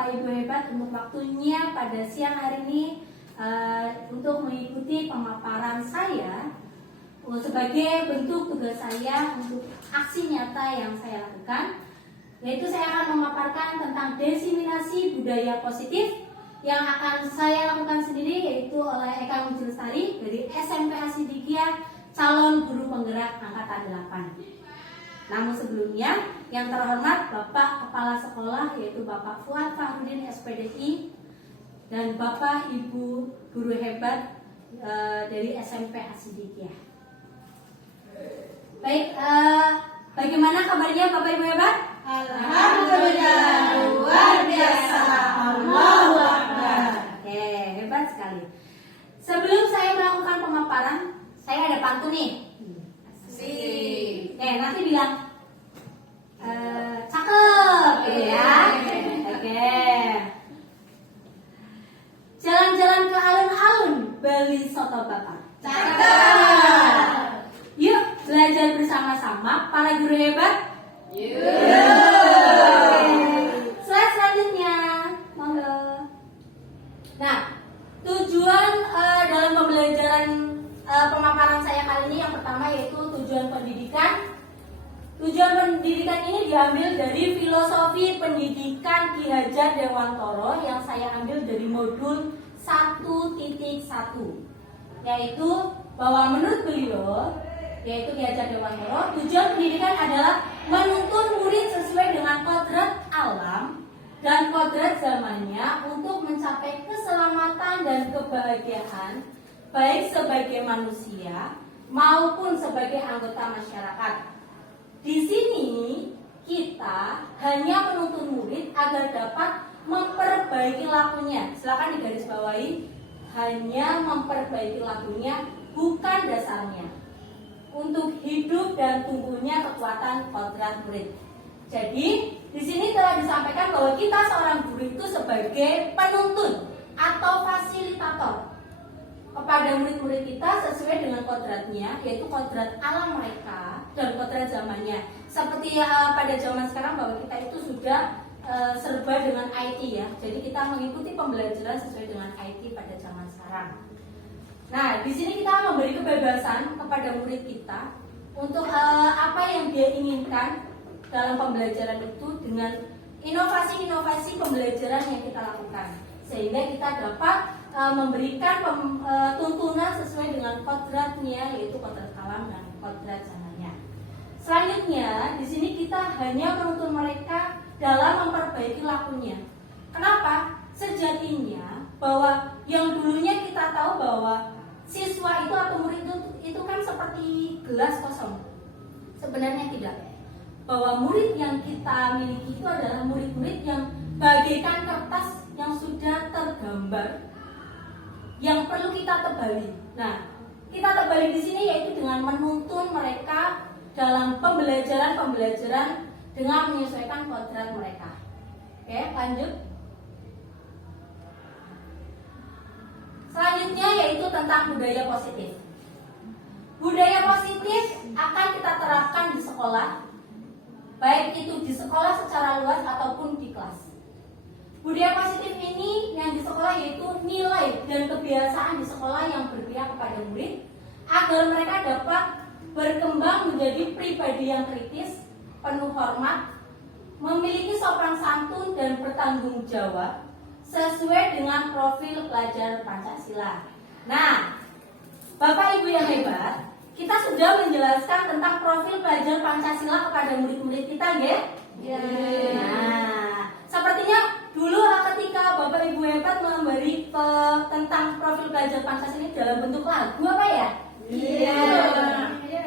Bapak Ibu hebat untuk waktunya pada siang hari ini untuk mengikuti pemaparan saya sebagai bentuk tugas saya untuk aksi nyata yang saya lakukan, yaitu saya akan memaparkan tentang diseminasi budaya positif yang akan saya lakukan sendiri, yaitu oleh Eka Muji Lestari dari SMP Asidikia, calon guru penggerak angkatan 8. Namun sebelumnya, yang terhormat Bapak Kepala Sekolah, yaitu Bapak Fuad Fahrudin SPDI, dan Bapak Ibu guru hebat dari SMP Asidikia. Baik, bagaimana kabarnya Bapak Ibu hebat? Alhamdulillah, luar biasa. Allahu Akbar. Oke, hebat sekali. Sebelum saya melakukan pemaparan, saya ada pantun nih. Oke, nanti bilang cakep gitu ya. Oke. Jalan-jalan ke alun-alun beli soto bakar. Cakep. Yuk belajar bersama-sama para guru hebat. Slide selanjutnya, monggo. Nah, tujuan dalam pembelajaran pemaparan saya kali ini yang pertama yaitu tujuan pendidikan. Tujuan pendidikan ini diambil dari filosofi pendidikan Ki Hajar Dewantoro yang saya ambil dari modul 1.1, yaitu bahwa menurut beliau, yaitu Ki Hajar Dewantoro, tujuan pendidikan adalah menuntun murid sesuai dengan kodrat alam dan kodrat zamannya untuk mencapai keselamatan dan kebahagiaan baik sebagai manusia maupun sebagai anggota masyarakat. Di sini kita hanya menuntun murid agar dapat memperbaiki lakunya. Silakan digarisbawahi, hanya memperbaiki lakunya, bukan dasarnya. Untuk hidup dan tumbuhnya kekuatan kodrat murid. Jadi di sini telah disampaikan bahwa kita seorang guru itu sebagai penuntun atau fasilitator kepada murid-murid kita sesuai dengan kodratnya, yaitu kodrat alam mereka dan kodrat zamannya. Seperti pada zaman sekarang bahwa kita itu sudah serba dengan IT ya. Jadi kita mengikuti pembelajaran sesuai dengan IT pada zaman sekarang. Nah, di sini kita memberi kebebasan kepada murid kita untuk apa yang dia inginkan dalam pembelajaran itu dengan inovasi-inovasi pembelajaran yang kita lakukan, sehingga kita dapat memberikan tuntunan sesuai dengan kodratnya, yaitu kodrat alam dan kodrat zamannya. Selanjutnya, di sini kita hanya menuntun mereka dalam memperbaiki lakunya. Kenapa? Sejatinya bahwa yang dulunya kita tahu bahwa siswa itu atau murid itu kan seperti gelas kosong. Sebenarnya tidak. Bahwa murid yang kita miliki itu adalah murid-murid yang bagaikan kertas yang sudah tergambar, yang perlu kita tebali. Nah, kita tebali di sini yaitu dengan menuntun mereka dalam pembelajaran dengan menyesuaikan kodrat mereka. Oke, lanjut. Selanjutnya yaitu tentang budaya positif. Budaya positif akan kita terapkan di sekolah, baik itu di sekolah secara luas ataupun di kelas. Budaya positif ini yang di sekolah yaitu nilai dan kebiasaan di sekolah yang berpihak kepada murid agar mereka dapat berkembang menjadi pribadi yang kritis, penuh hormat, memiliki sopan santun dan bertanggung jawab sesuai dengan profil pelajar Pancasila. Nah, Bapak Ibu yang hebat, kita sudah menjelaskan tentang profil pelajar Pancasila kepada murid-murid kita, nggih? Nah, sepertinya dulu ketika Bapak Ibu hebat memberi tentang profil pelajar Pancasila ini dalam bentuk lagu apa ya?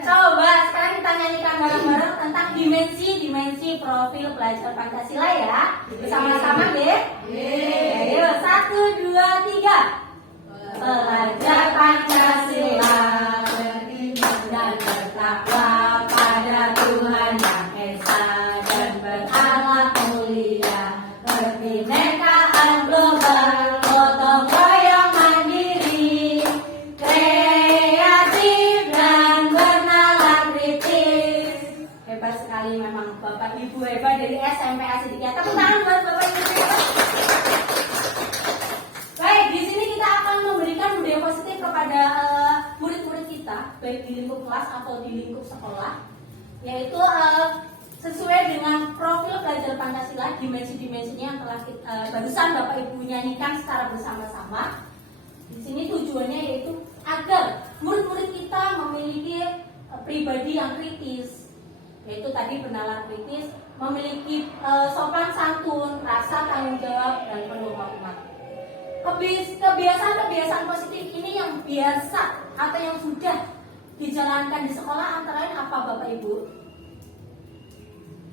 Coba sekarang kita nyanyikan bareng-bareng tentang dimensi profil pelajar Pancasila ya. Bersama-sama nggih? Ayo 1, 2, 3. Pelajar Pancasila beriman dan bertakwa pada Tuhan Yang Esa dan berakhlak mulia, kebinekaan global, gotong royong mandiri, kreatif dan bernalar kritis. Hebat sekali memang Bapak Ibu hebat dari SMP Asidikia. Tepuk tangan buat Bapak Ibu hebat. baik di lingkup kelas atau di lingkup sekolah, yaitu sesuai dengan profil belajar Pancasila, dimensi-dimensinya yang telah barusan Bapak Ibu nyanyikan secara bersama-sama. Di sini tujuannya yaitu agar murid-murid kita memiliki pribadi yang kritis, yaitu tadi bernalar kritis, memiliki sopan santun, rasa tanggung jawab, dan penuh maklumat. Kebiasaan positif ini yang biasa atau yang sudah dijalankan di sekolah antara lain apa Bapak Ibu?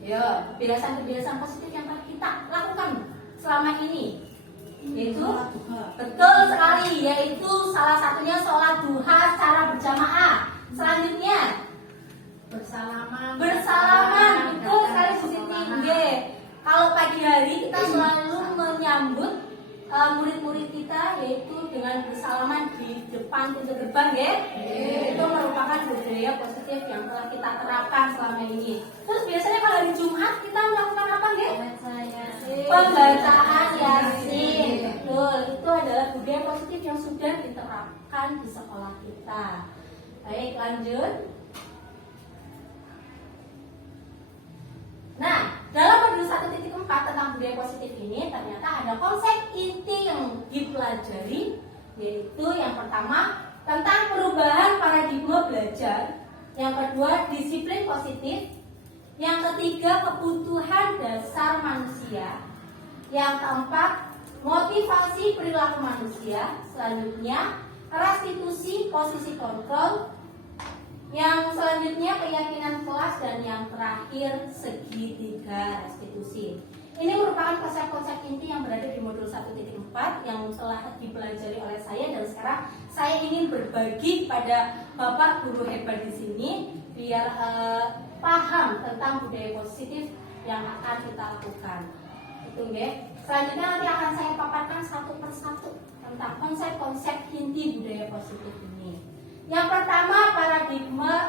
Ya, kebiasaan positif yang telah kita lakukan selama ini, yaitu betul sekali, yaitu salah satunya sholat duha secara berjamaah. Selanjutnya bersalaman, betul sekali Bu Siti. Kalau pagi hari kita selalu menyambut murid-murid kita yaitu dengan bersalaman di depan pintu gerbang, ya. Itu merupakan budaya positif yang telah kita terapkan selama ini. Terus biasanya kalau hari Jumat kita melakukan apa, ya? Pembacaan Yasin. Betul, itu adalah budaya positif yang sudah diterapkan di sekolah kita. Baik, lanjut. Nah, dalam modul 1.4 tentang budaya positif ini ternyata ada konsep inti yang dipelajari, yaitu yang pertama tentang perubahan paradigma belajar, yang kedua disiplin positif, yang ketiga kebutuhan dasar manusia, yang keempat motivasi perilaku manusia, selanjutnya restitusi posisi kontrol, yang selanjutnya keyakinan kelas, dan yang terakhir segitiga restitusi. Ini merupakan konsep-konsep inti yang berada di modul 1.4 yang telah dipelajari oleh saya, dan sekarang saya ingin berbagi pada Bapak guru hebat di sini biar paham tentang budaya positif yang akan kita lakukan. Itu ya. Selanjutnya nanti akan saya paparkan satu persatu tentang konsep-konsep inti budaya positif ini. Yang pertama,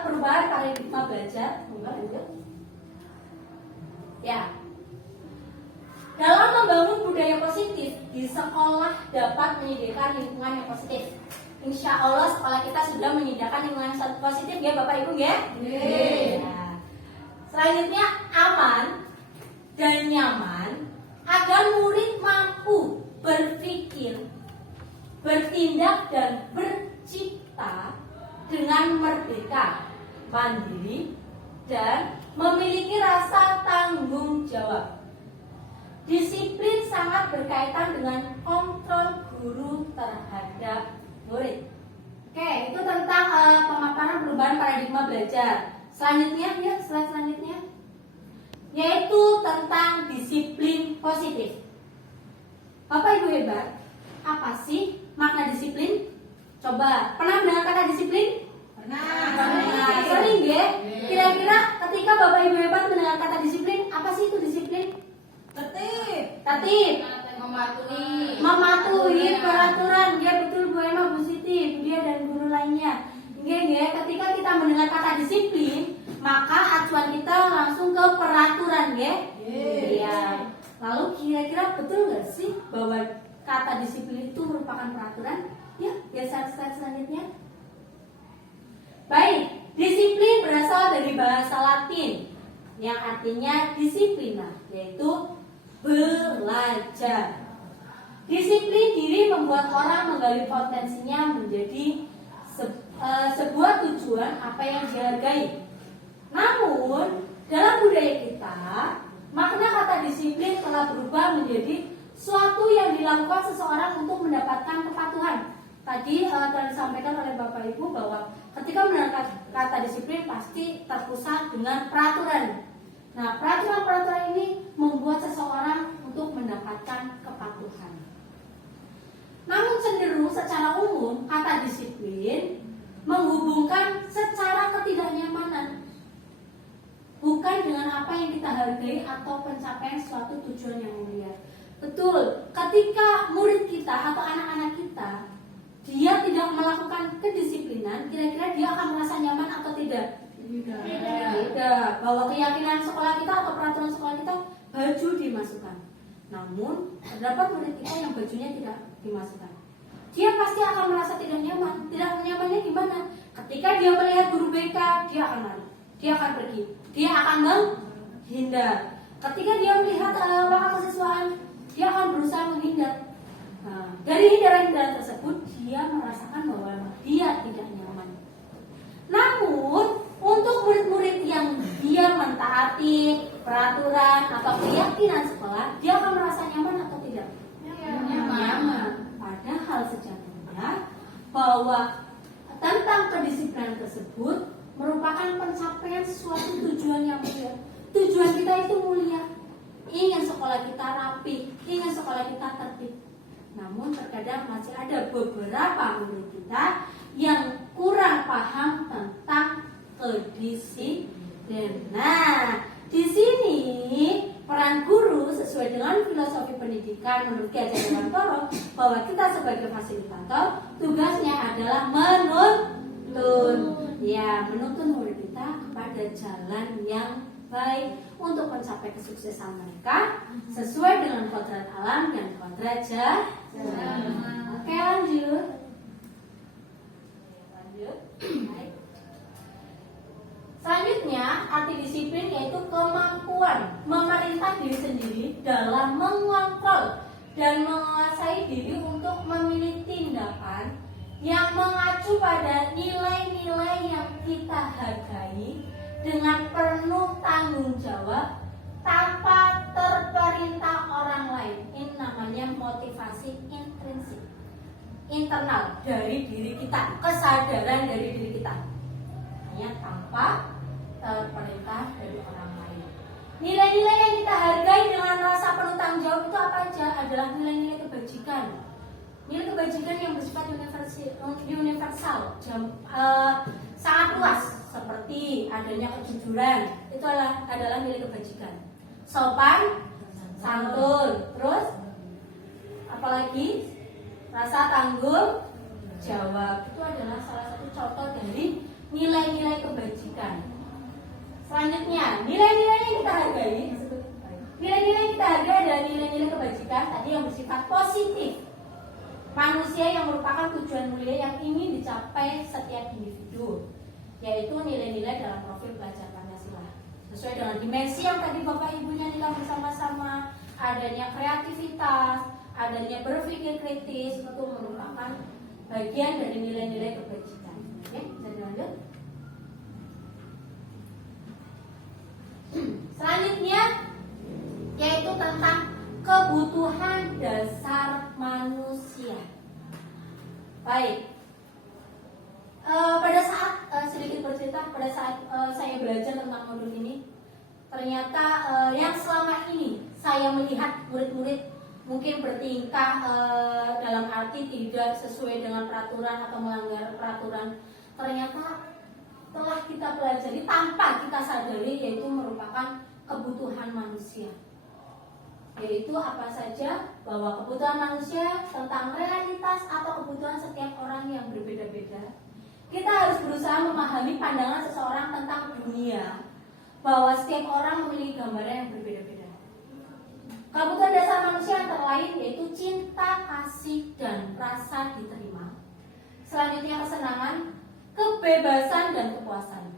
perubahan paradigma belajar. Ya. Dalam membangun budaya positif di sekolah dapat menyediakan lingkungan yang positif. Insya Allah sekolah kita sudah menyediakan lingkungan positif, ya Bapak Ibu, ya. Ya. Selanjutnya aman dan nyaman agar murid mampu berpikir, bertindak, dan bercipta dengan merdeka, mandiri, dan memiliki rasa tanggung jawab. Disiplin sangat berkaitan dengan kontrol guru terhadap murid. Oke, itu tentang pemaparan perubahan paradigma belajar. Selanjutnya, ya, slide selanjutnya, yaitu tentang disiplin positif. Bapak Ibu hebat, apa sih makna disiplin? Coba, pernah mendengar kata disiplin? Pernah. Sering ya? Kira-kira ketika Bapak Ibu hebat mendengar kata disiplin, apa sih itu disiplin? Tertib. Mematuhi peraturan. Ya betul Bu Ema, Bu Siti, Bu Dia, dan guru lainnya. Ya, ketika kita mendengar kata disiplin, maka acuan kita langsung ke peraturan, ya. Iya. Lalu kira-kira betul nggak sih bahwa kata disiplin itu merupakan peraturan? Ya, slide selanjutnya. Baik, disiplin berasal dari bahasa Latin yang artinya disiplina, yaitu belajar. Disiplin diri membuat orang menggali potensinya menjadi sebuah tujuan apa yang dihargai. Namun, dalam budaya kita, makna kata disiplin telah berubah menjadi suatu yang dilakukan seseorang untuk mendapatkan kepatuhan. Tadi telah disampaikan oleh Bapak Ibu bahwa ketika mendengar kata disiplin pasti terpusat dengan peraturan. Nah, peraturan-peraturan ini membuat seseorang untuk mendapatkan kepatuhan. Namun cenderung secara umum kata disiplin menghubungkan secara ketidaknyamanan, bukan dengan apa yang kita hargai atau pencapaian suatu tujuan yang mulia. Betul, ketika murid kita atau anak-anak kita dia tidak melakukan kedisiplinan, kira-kira dia akan merasa nyaman atau tidak? Tidak. Bahwa keyakinan sekolah kita atau peraturan sekolah kita baju dimasukkan. Namun terdapat murid kita yang bajunya tidak dimasukkan. Dia pasti akan merasa tidak nyaman. Tidak nyamannya gimana? Ketika dia melihat guru BK, dia akan lari, dia akan pergi, dia akan menghindar. Ketika dia melihat wakil kesiswaan, dia akan berusaha menghindar. Nah, dari hindaran-hindaran tersebut, dia merasakan bahwa dia tidak nyaman. Namun, untuk murid-murid yang dia mentaati peraturan atau keyakinan sekolah, dia akan merasa nyaman atau tidak? Nyaman. Padahal sejatinya bahwa tentang kedisiplinan tersebut merupakan pencapaian suatu tujuan yang mulia. Tujuan kita itu mulia. Ingin sekolah kita rapi, ingin sekolah kita tertib. Namun terkadang masih ada beberapa murid kita yang kurang paham tentang kedisiplinan. Nah, di sini peran guru sesuai dengan filosofi pendidikan menurut Ki Hajar Dewantara bahwa kita sebagai fasilitator tugasnya adalah menuntun murid kita kepada jalan yang baik untuk mencapai kesuksesan mereka sesuai dengan kodrat alam dan kodrat jalan. Oke, lanjut. Baik. Selanjutnya, arti disiplin yaitu kemampuan memerintah diri sendiri dalam mengontrol dan menguasai diri untuk memilih tindakan yang mengacu pada nilai-nilai yang kita hargai dengan penuh tanggung jawab tanpa terperintah orang lain. Ini namanya motivasi intrinsik, internal dari diri kita, kesadaran dari diri kita, tanpa terperintah dari orang lain. Nilai-nilai yang kita hargai dengan rasa penuh tanggung jawab itu apa aja? Adalah nilai-nilai kebajikan. Nilai kebajikan yang bersifat universal, sangat luas, seperti adanya kejujuran, itu adalah nilai kebajikan. Sopan, santun, terus apalagi rasa tanggung jawab, itu adalah salah satu contoh dari nilai-nilai kebajikan. Selanjutnya, nilai-nilai yang kita hargai, nilai-nilai yang kita hargai adalah nilai-nilai kebajikan tadi yang bersifat positif. Manusia yang merupakan tujuan mulia yang ingin dicapai setiap individu, yaitu nilai-nilai dalam profil pelajar Pancasila. Sesuai dengan dimensi yang tadi Bapak Ibu nyanyikan bersama-sama, adanya kreativitas, adanya berpikir kritis, itu merupakan bagian dari nilai-nilai kebajikan. Oke, bisa dilanjut. Selanjutnya yaitu tentang kebutuhan dasar manusia. Baik. Pada saat sedikit bercerita, pada saat saya belajar tentang modul ini, ternyata yang selama ini saya melihat murid-murid mungkin bertingkah dalam arti tidak sesuai dengan peraturan atau melanggar peraturan, ternyata telah kita pelajari tanpa kita sadari, yaitu merupakan kebutuhan manusia. Yaitu apa saja? Bahwa kebutuhan manusia tentang realitas atau kebutuhan setiap orang yang berbeda-beda. Kita harus berusaha memahami pandangan seseorang tentang dunia, bahwa setiap orang memiliki gambaran yang berbeda-beda. Kebutuhan dasar manusia antara lain yaitu cinta, kasih, dan rasa diterima. Selanjutnya kesenangan, kebebasan, dan kepuasan.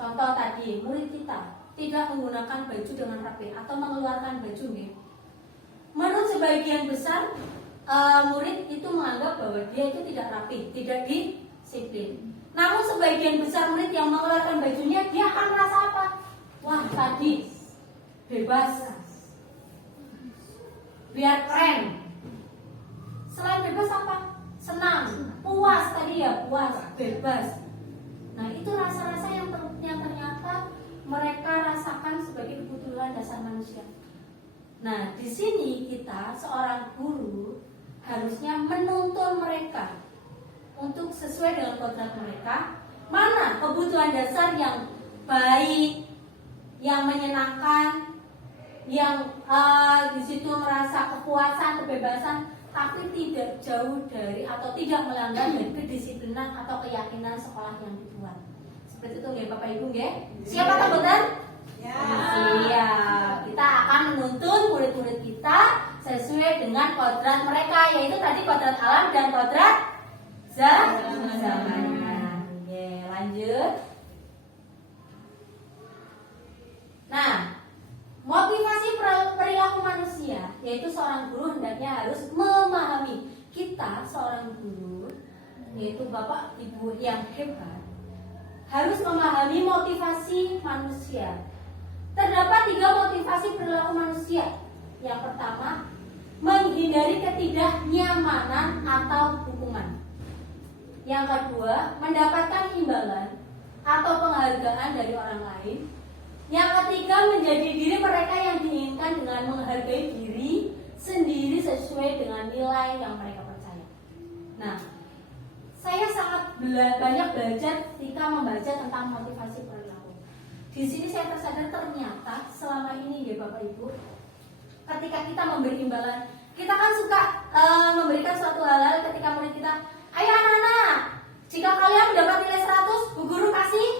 Contoh tadi, murid kita tidak menggunakan baju dengan rapi atau mengeluarkan baju. Menurut sebagian besar murid itu menganggap bahwa dia itu tidak rapi, tidak disiplin. Namun sebagian besar murid yang mengeluarkan bajunya, dia akan merasa apa? Wah, tadi bebas, biar keren. Selain bebas apa? Senang, puas tadi ya, puas, bebas. Nah, itu rasa-rasa yang ternyata mereka rasakan sebagai kebutuhan dasar manusia. Nah, di sini kita seorang guru harusnya menuntun mereka untuk sesuai dengan kodrat mereka, mana kebutuhan dasar yang baik, yang menyenangkan, yang di situ merasa kepuasan, kebebasan, tapi tidak jauh dari atau tidak melanggar dari kedisiplinan atau keyakinan sekolah yang dibuat. Seperti itu nggih Bapak Ibu nggih. Siap atau mboten? Ya. Siap. Kita akan menuntun murid-murid kita sesuai dengan kodrat mereka, yaitu tadi kodrat alam dan kodrat zamannya. lanjut. Nah, motivasi perilaku manusia, yaitu seorang guru hendaknya harus memahami. Kita seorang guru, yaitu bapak ibu yang hebat, harus memahami motivasi manusia. Terdapat 3 motivasi perilaku manusia. Yang pertama, menghindari ketidaknyamanan atau hukuman. Yang kedua, mendapatkan imbalan atau penghargaan dari orang lain. Yang ketiga, menjadi diri mereka yang diinginkan dengan menghargai diri sendiri sesuai dengan nilai yang mereka percaya. Nah, saya sangat banyak belajar ketika membaca tentang motivasi perilaku. Di sini saya tersadar ternyata selama ini ya Bapak Ibu, ketika kita memberi imbalan, kita kan suka memberikan suatu hal-hal ketika murid kita, ayo anak-anak, jika kalian mendapat nilai 100, Bu Guru kasih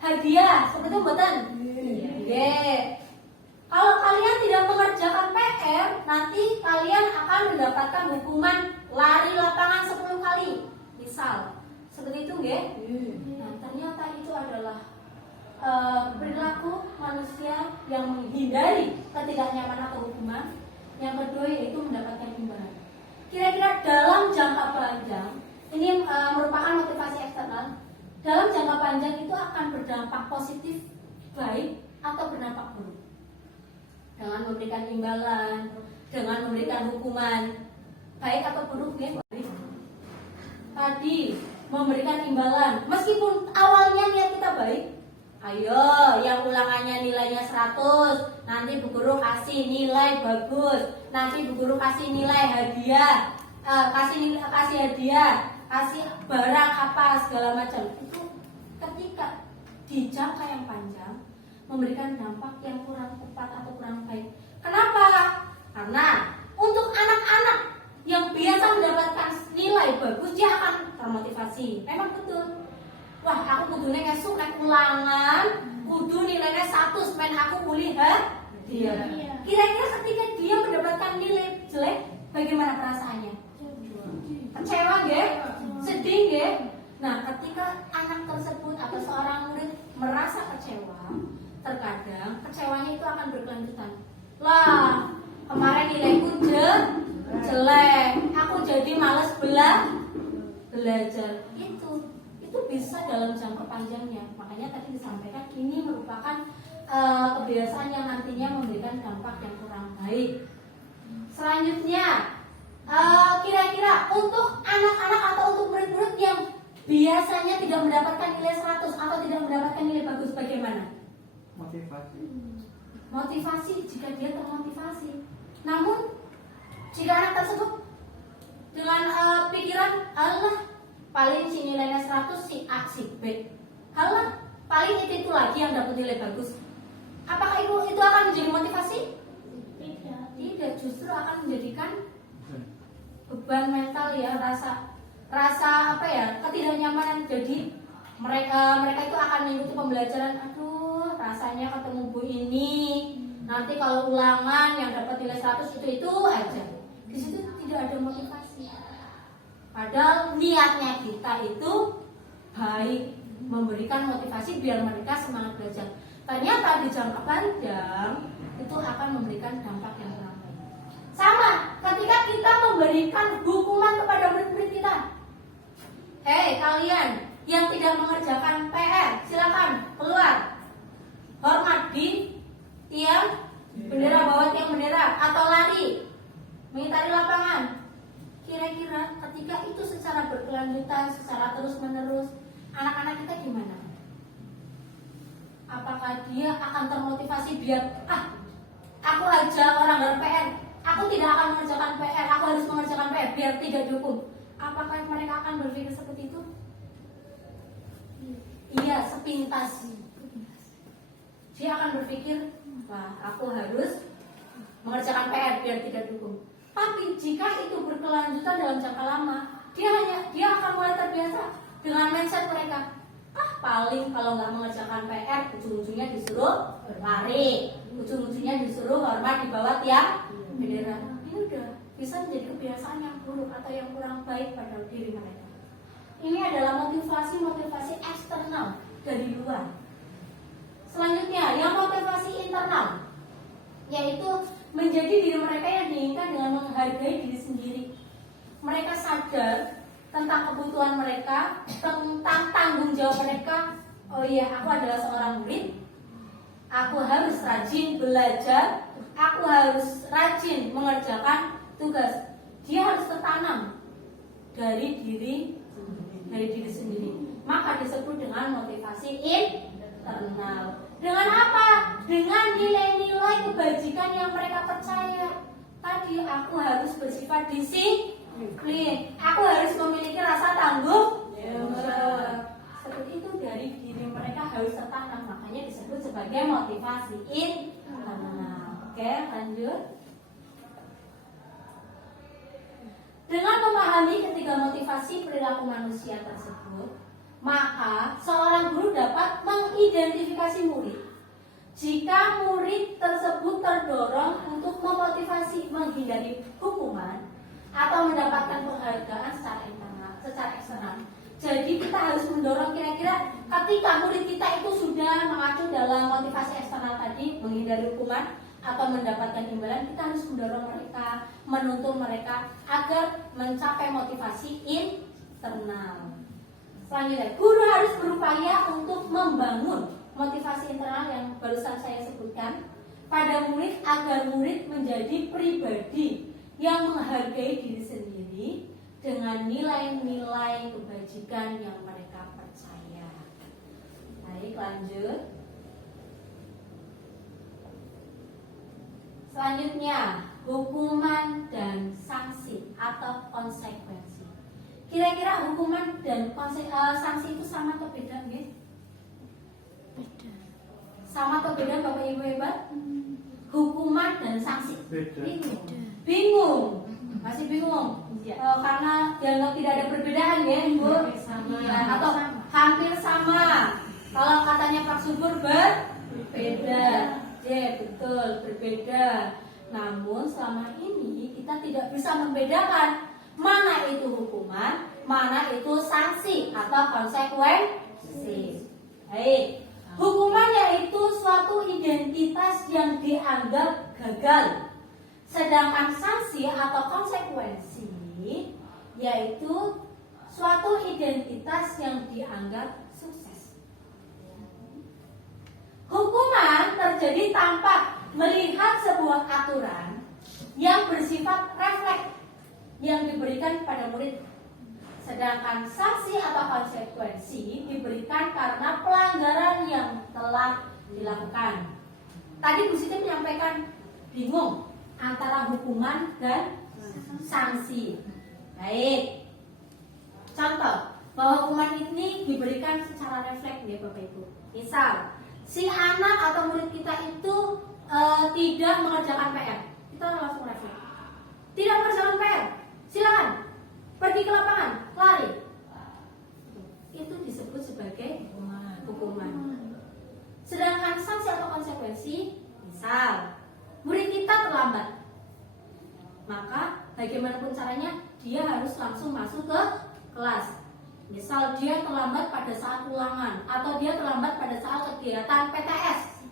hadiah, seperti itu betul? Iya. Kalau kalian tidak mengerjakan PR, nanti kalian akan mendapatkan hukuman lari lapangan 10 kali. Misal, seperti itu nggih? Nah, ternyata itu adalah perilaku manusia yang menghindari ketidaknyamanan atau hukuman. Yang kedua yaitu mendapatkan imbalan. Kira-kira dalam jangka panjang, ini merupakan motivasi eksternal. Dalam jangka panjang itu akan berdampak positif, baik atau berdampak buruk. Dengan memberikan imbalan, dengan memberikan hukuman, baik atau buruk ya. Tadi memberikan imbalan, meskipun awalnya niat kita baik. Ayo, yang ulangannya nilainya 100, nanti Bu Guru kasih nilai bagus, nanti Bu Guru kasih nilai hadiah, kasih hadiah, kasih barang apa segala macam. Itu ketika di jangka yang panjang memberikan dampak yang kurang tepat atau kurang baik. Kenapa? Karena untuk anak-anak yang biasa mendapatkan nilai bagus, dia akan termotivasi. Memang betul. Wah, aku kudunya ngesuk nek ulangan, kudu nilainya 100, men aku uli dia. Kira-kira ketika dia mendapatkan nilai jelek, bagaimana perasaannya? Kecewa nggih? Sedih nggih? Nah, ketika anak tersebut atau seorang murid merasa kecewa, terkadang kecewanya itu akan berkelanjutan. Lah, kemarin nilaiku jelek, aku jadi malas belajar. Itu bisa dalam jangka panjangnya. Makanya tadi disampaikan ini merupakan kebiasaan yang nantinya memberikan dampak yang kurang baik. Selanjutnya, kira-kira untuk anak-anak atau untuk murid-murid yang biasanya tidak mendapatkan nilai 100 atau tidak mendapatkan nilai bagus, bagaimana? Motivasi jika dia termotivasi. Namun jika anak tersebut dengan pikiran Allah paling si nilainya 100 si A si B, halah paling itu lagi yang dapat nilai bagus, apakah itu akan menjadi motivasi? Tidak, justru akan menjadikan beban mental ya, rasa apa ya, ketidaknyamanan. Jadi mereka itu akan mengikuti pembelajaran, aduh rasanya ketemu bu ini, nanti kalau ulangan yang dapat nilai 100 itu aja. Di situ tidak ada motivasi. Padahal niatnya kita itu baik, memberikan motivasi biar mereka semangat belajar. Ternyata di jangka panjang itu akan memberikan dampak yang kurang baik. Sama ketika kita memberikan hukuman kepada murid-murid kita. Hei kalian yang tidak mengerjakan PR, silakan keluar. Hormat di tiang bendera, bawa tiang bendera atau lari mengitari lapangan. Kira-kira ketika itu secara berkelanjutan, secara terus-menerus, anak-anak kita gimana? Apakah dia akan termotivasi biar aku aja orang PR, aku tidak akan mengerjakan PR, aku harus mengerjakan PR biar tidak dihukum? Apakah mereka akan berpikir seperti itu? Iya, sepintas. Dia akan berpikir, wah aku harus mengerjakan PR biar tidak dihukum. Tapi jika itu berkelanjutan dalam jangka lama, dia akan mulai terbiasa dengan mindset mereka. Paling kalau nggak mengerjakan PR, ujung-ujungnya disuruh lari, ujung-ujungnya disuruh hormat di bawah tiang bendera. Ini udah bisa menjadi kebiasaan yang buruk atau yang kurang baik pada diri mereka. Ini adalah motivasi eksternal luar. Selanjutnya, yang motivasi internal, yaitu menjadi diri mereka yang diinginkan dengan menghargai diri sendiri. Mereka sadar tentang kebutuhan mereka, tentang tanggung jawab mereka. Oh iya, aku adalah seorang murid, aku harus rajin belajar, aku harus rajin mengerjakan tugas. Dia harus tertanam dari diri sendiri. Maka disebut dengan motivasi internal. Dengan apa? Dengan nilai-nilai kebajikan yang mereka percaya. Tadi aku harus bersifat disiplin, aku harus memiliki rasa tanggung jawab. Seperti itu dari diri mereka harus tertanam. Makanya disebut sebagai motivasi internal. Oke, lanjut. Dengan memahami ketiga motivasi perilaku manusia tersebut, maka seorang guru dapat mengidentifikasi murid. Jika murid tersebut terdorong untuk memotivasi menghindari hukuman atau mendapatkan penghargaan secara eksternal. Jadi kita harus mendorong kira-kira ketika murid kita itu sudah mengacu dalam motivasi eksternal tadi, menghindari hukuman atau mendapatkan imbalan, kita harus mendorong mereka, menuntun mereka agar mencapai motivasi internal. Selanjutnya, guru harus berupaya untuk membangun motivasi internal yang barusan saya sebutkan pada murid agar murid menjadi pribadi yang menghargai diri sendiri dengan nilai-nilai kebajikan yang mereka percaya. Baik, lanjut. Selanjutnya, hukuman dan sanksi atau konsekuensi. Kira-kira hukuman dan sanksi itu sama atau beda, nggih? Beda. Sama atau beda, Bapak Ibu hebat? Hukuman dan sanksi. Beda. Bingung. Masih bingung? Karena dianggap tidak ada perbedaan ya, Ibu? Iya, atau hampir sama. Kalau katanya Pak Subur berbeda. Ya, betul, berbeda. Namun selama ini kita tidak bisa membedakan mana itu hukuman, mana itu sanksi atau konsekuensi. Baik. Hukuman yaitu suatu identitas yang dianggap gagal. Sedangkan sanksi atau konsekuensi yaitu suatu identitas yang dianggap sukses. Hukuman terjadi tanpa melihat sebuah aturan yang bersifat refleks yang diberikan pada murid. Sedangkan sanksi atau konsekuensi diberikan karena pelanggaran yang telah dilakukan. Tadi Bu Siti menyampaikan bingung antara hukuman dan sanksi. Baik. Contoh, bahwa hukuman ini diberikan secara refleks ya Bapak Ibu. Misal, si anak atau murid kita itu tidak mengerjakan PR. Kita langsung refleks. Tidak mengerjakan PR. Silakan pergi ke lapangan, lari. Itu disebut sebagai hukuman. Sedangkan sanksi atau konsekuensi, misal murid kita terlambat, maka bagaimanapun caranya dia harus langsung masuk ke kelas. Misal dia terlambat pada saat ulangan atau dia terlambat pada saat kegiatan PTS,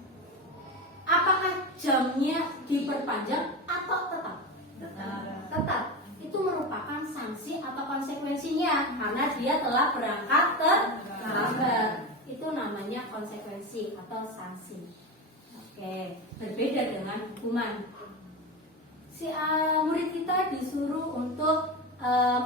apakah jamnya diperpanjang atau tetap? Tetap. Itu merupakan sanksi atau konsekuensinya karena dia telah berangkat terlambat. Itu namanya konsekuensi atau sanksi. Oke, berbeda dengan hukuman. Si murid kita disuruh untuk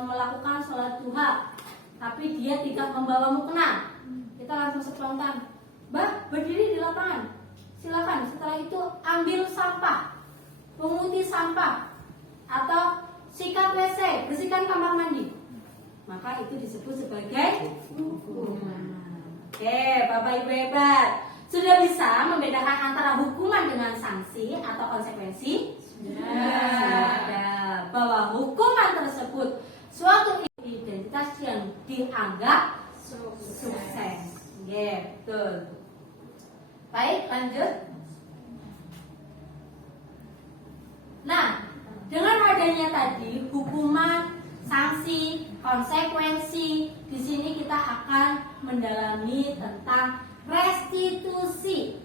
melakukan sholat duha, tapi dia tidak membawa mukena. Kita langsung spontan, Mbak, berdiri di lapangan. Silakan. Setelah itu ambil sampah, punguti sampah, atau sikat WC, bersihkan kamar mandi. Maka itu disebut sebagai hukuman. Oke, Bapak Ibu hebat. Sudah bisa membedakan antara hukuman dengan sanksi atau konsekuensi? Sudah. Bahwa hukuman tersebut suatu identitas yang dianggap sukses. Ya, betul. Baik, lanjut. Nah, dengan adanya tadi hukuman, sanksi, konsekuensi. Di sini kita akan mendalami tentang restitusi,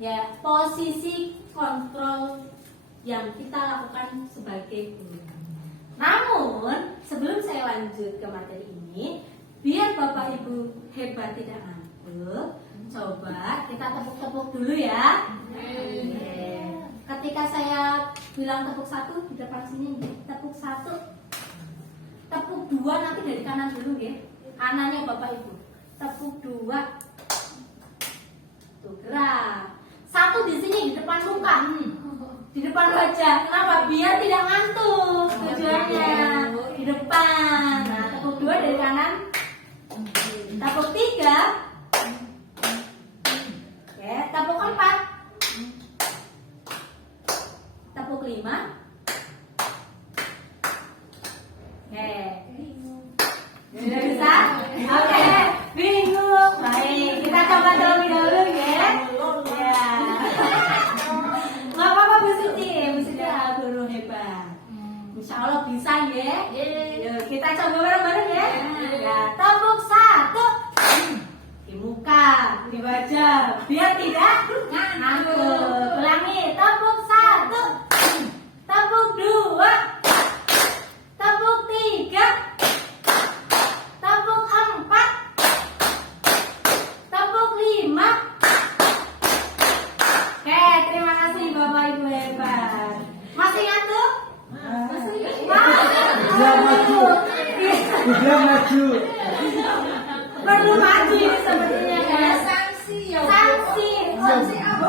ya, posisi kontrol yang kita lakukan sebagai guru. Namun sebelum saya lanjut ke materi ini, biar Bapak Ibu hebat tidak ngantuk, coba kita tepuk-tepuk dulu ya. Ketika saya bilang tepuk satu di depan sini, tepuk satu, tepuk dua nanti dari kanan dulu ya. Kanannya Bapak Ibu. Tepuk dua. Tuh, gerak. Satu di sini di depan muka. Di depan wajah. Kenapa? Biar tidak ngantuk. Tujuannya di depan. Nah, tepuk dua dari kanan. Tepuk tiga. Oke, tepuk empat. Tepuk lima. Oke. Sudah bisa? Oke, bingung. Baik, kita coba terlebih dahulu ya. Ya. Nggak apa-apa Bu Siti guru hebat. Insya Allah bisa ya. Yuk, kita coba bareng-bareng ya. Ya, tepuk satu di muka, di wajah, biar tidak ngantuk. Ulangi, tepuk satu, tepuk dua, tepuk tiga, tepuk empat, tepuk lima. Oke, terima kasih Bapak Ibu hebat. Masih ngantuk? Sudah maju. Sudah maju. Perlu maju ini sepertinya ya. Sanksi apa?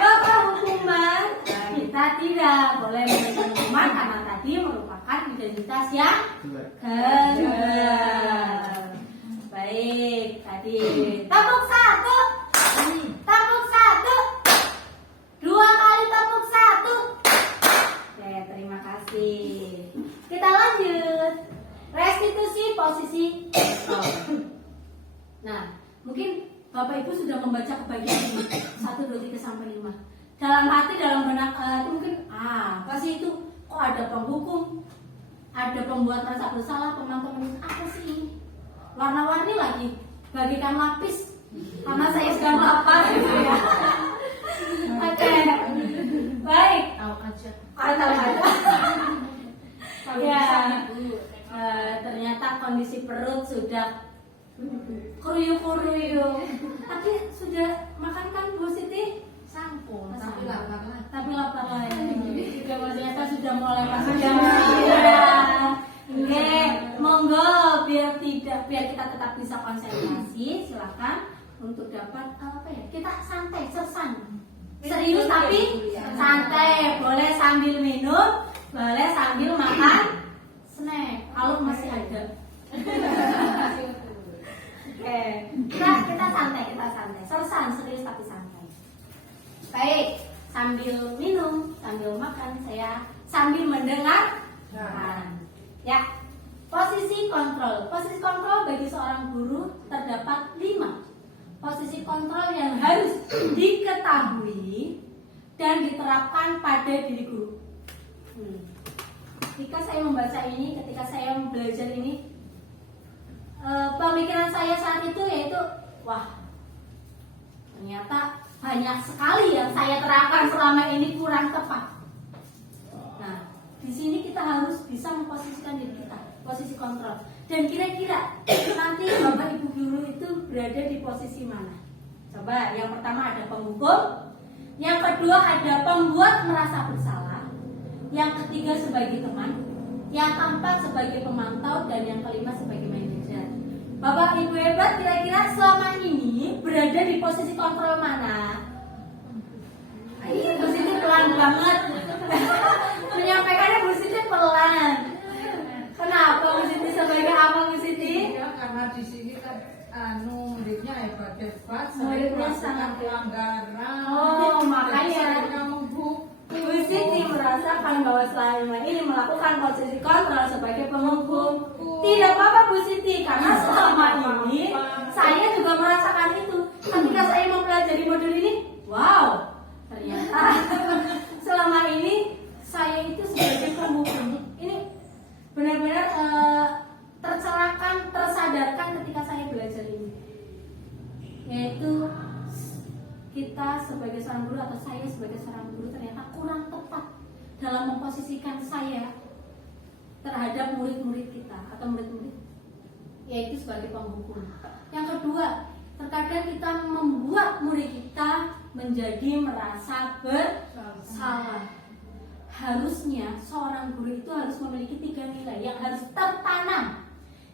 Bapak hukuman. Kita tidak boleh memberikan hukuman karena tadi merupakan identitas yang keliru. Baik, tadi tepuk satu, tepuk satu, dua kali tepuk satu. Oke, terima kasih. Kita lanjut. Restitusi posisi kontrol. Nah, mungkin Bapak Ibu sudah membaca kebagian ini 1, 2, 3 sampai 5. Dalam hati, dalam benak itu mungkin apa sih itu? Kok ada penghukum, ada pembuat merasa bersalah, pemantau apa sih ini? Warna-warni lagi, bagikan lapis karena saya sedang lapar gitu ya. Oke, baik. Tahu aja. Ya, ternyata kondisi perut sudah kruyuk-kruyuk. Tapi sudah makan kan Bu Siti? Sampun. Tapi lapar lagi. Ternyata sudah mulai masuk jam 9. Oke, monggo biar kita tetap bisa konsentrasi. Silakan untuk dapat apa ya? Kita santai, sersan. Serius tapi santai. Boleh sambil minum, boleh sambil makan snack kalau masih ada. Oke, kita santai, sersan, serius tapi santai. Baik, sambil minum, sambil makan, saya sambil mendengar. Ya, posisi kontrol. Posisi kontrol bagi seorang guru terdapat 5 posisi kontrol yang harus diketahui dan diterapkan pada diri guru. Ketika saya membaca ini, ketika saya belajar ini, pemikiran saya saat itu yaitu, wah, ternyata banyak sekali yang saya terapkan selama ini kurang tepat. Nah, di sini kita harus bisa memposisikan diri kita, posisi kontrol. Dan kira-kira nanti Bapak Ibu guru itu berada di posisi mana? Coba, yang pertama ada penghukum, yang kedua ada pembuat merasa bersalah, yang ketiga sebagai teman, yang keempat sebagai pemantau, dan yang kelima sebagai manajer. Bapak Ibu hebat, kira-kira selama ini berada di posisi kontrol mana? Ini Bu Siti pelan banget. Menyampaikannya Bu Siti pelan. Kenapa Bu Siti sebagai apa Bu Siti? Ya, karena di sini kan muridnya hebat-hebat, Muridnya melakukan sangat pelanggaran. Oh, makanya menghukum. Bu Siti merasakan bahwa selama ini melakukan posisi kontrol sebagai penghukum. Tidak apa-apa Bu Siti, karena selama ini saya juga merasakan itu. Ketika saya mempelajari modul ini, wow, ternyata selama ini saya itu sebagai penghukum. Ini benar-benar tercerahkan, tersadarkan ketika saya belajar ini, yaitu kita sebagai seorang guru atau saya sebagai seorang guru ternyata kurang tepat dalam memposisikan saya terhadap murid-murid kita atau murid-murid, yaitu sebagai penghukum. Yang kedua, terkadang kita membuat murid kita menjadi merasa bersalah. Harusnya seorang guru itu harus memiliki 3 nilai yang harus tertanam,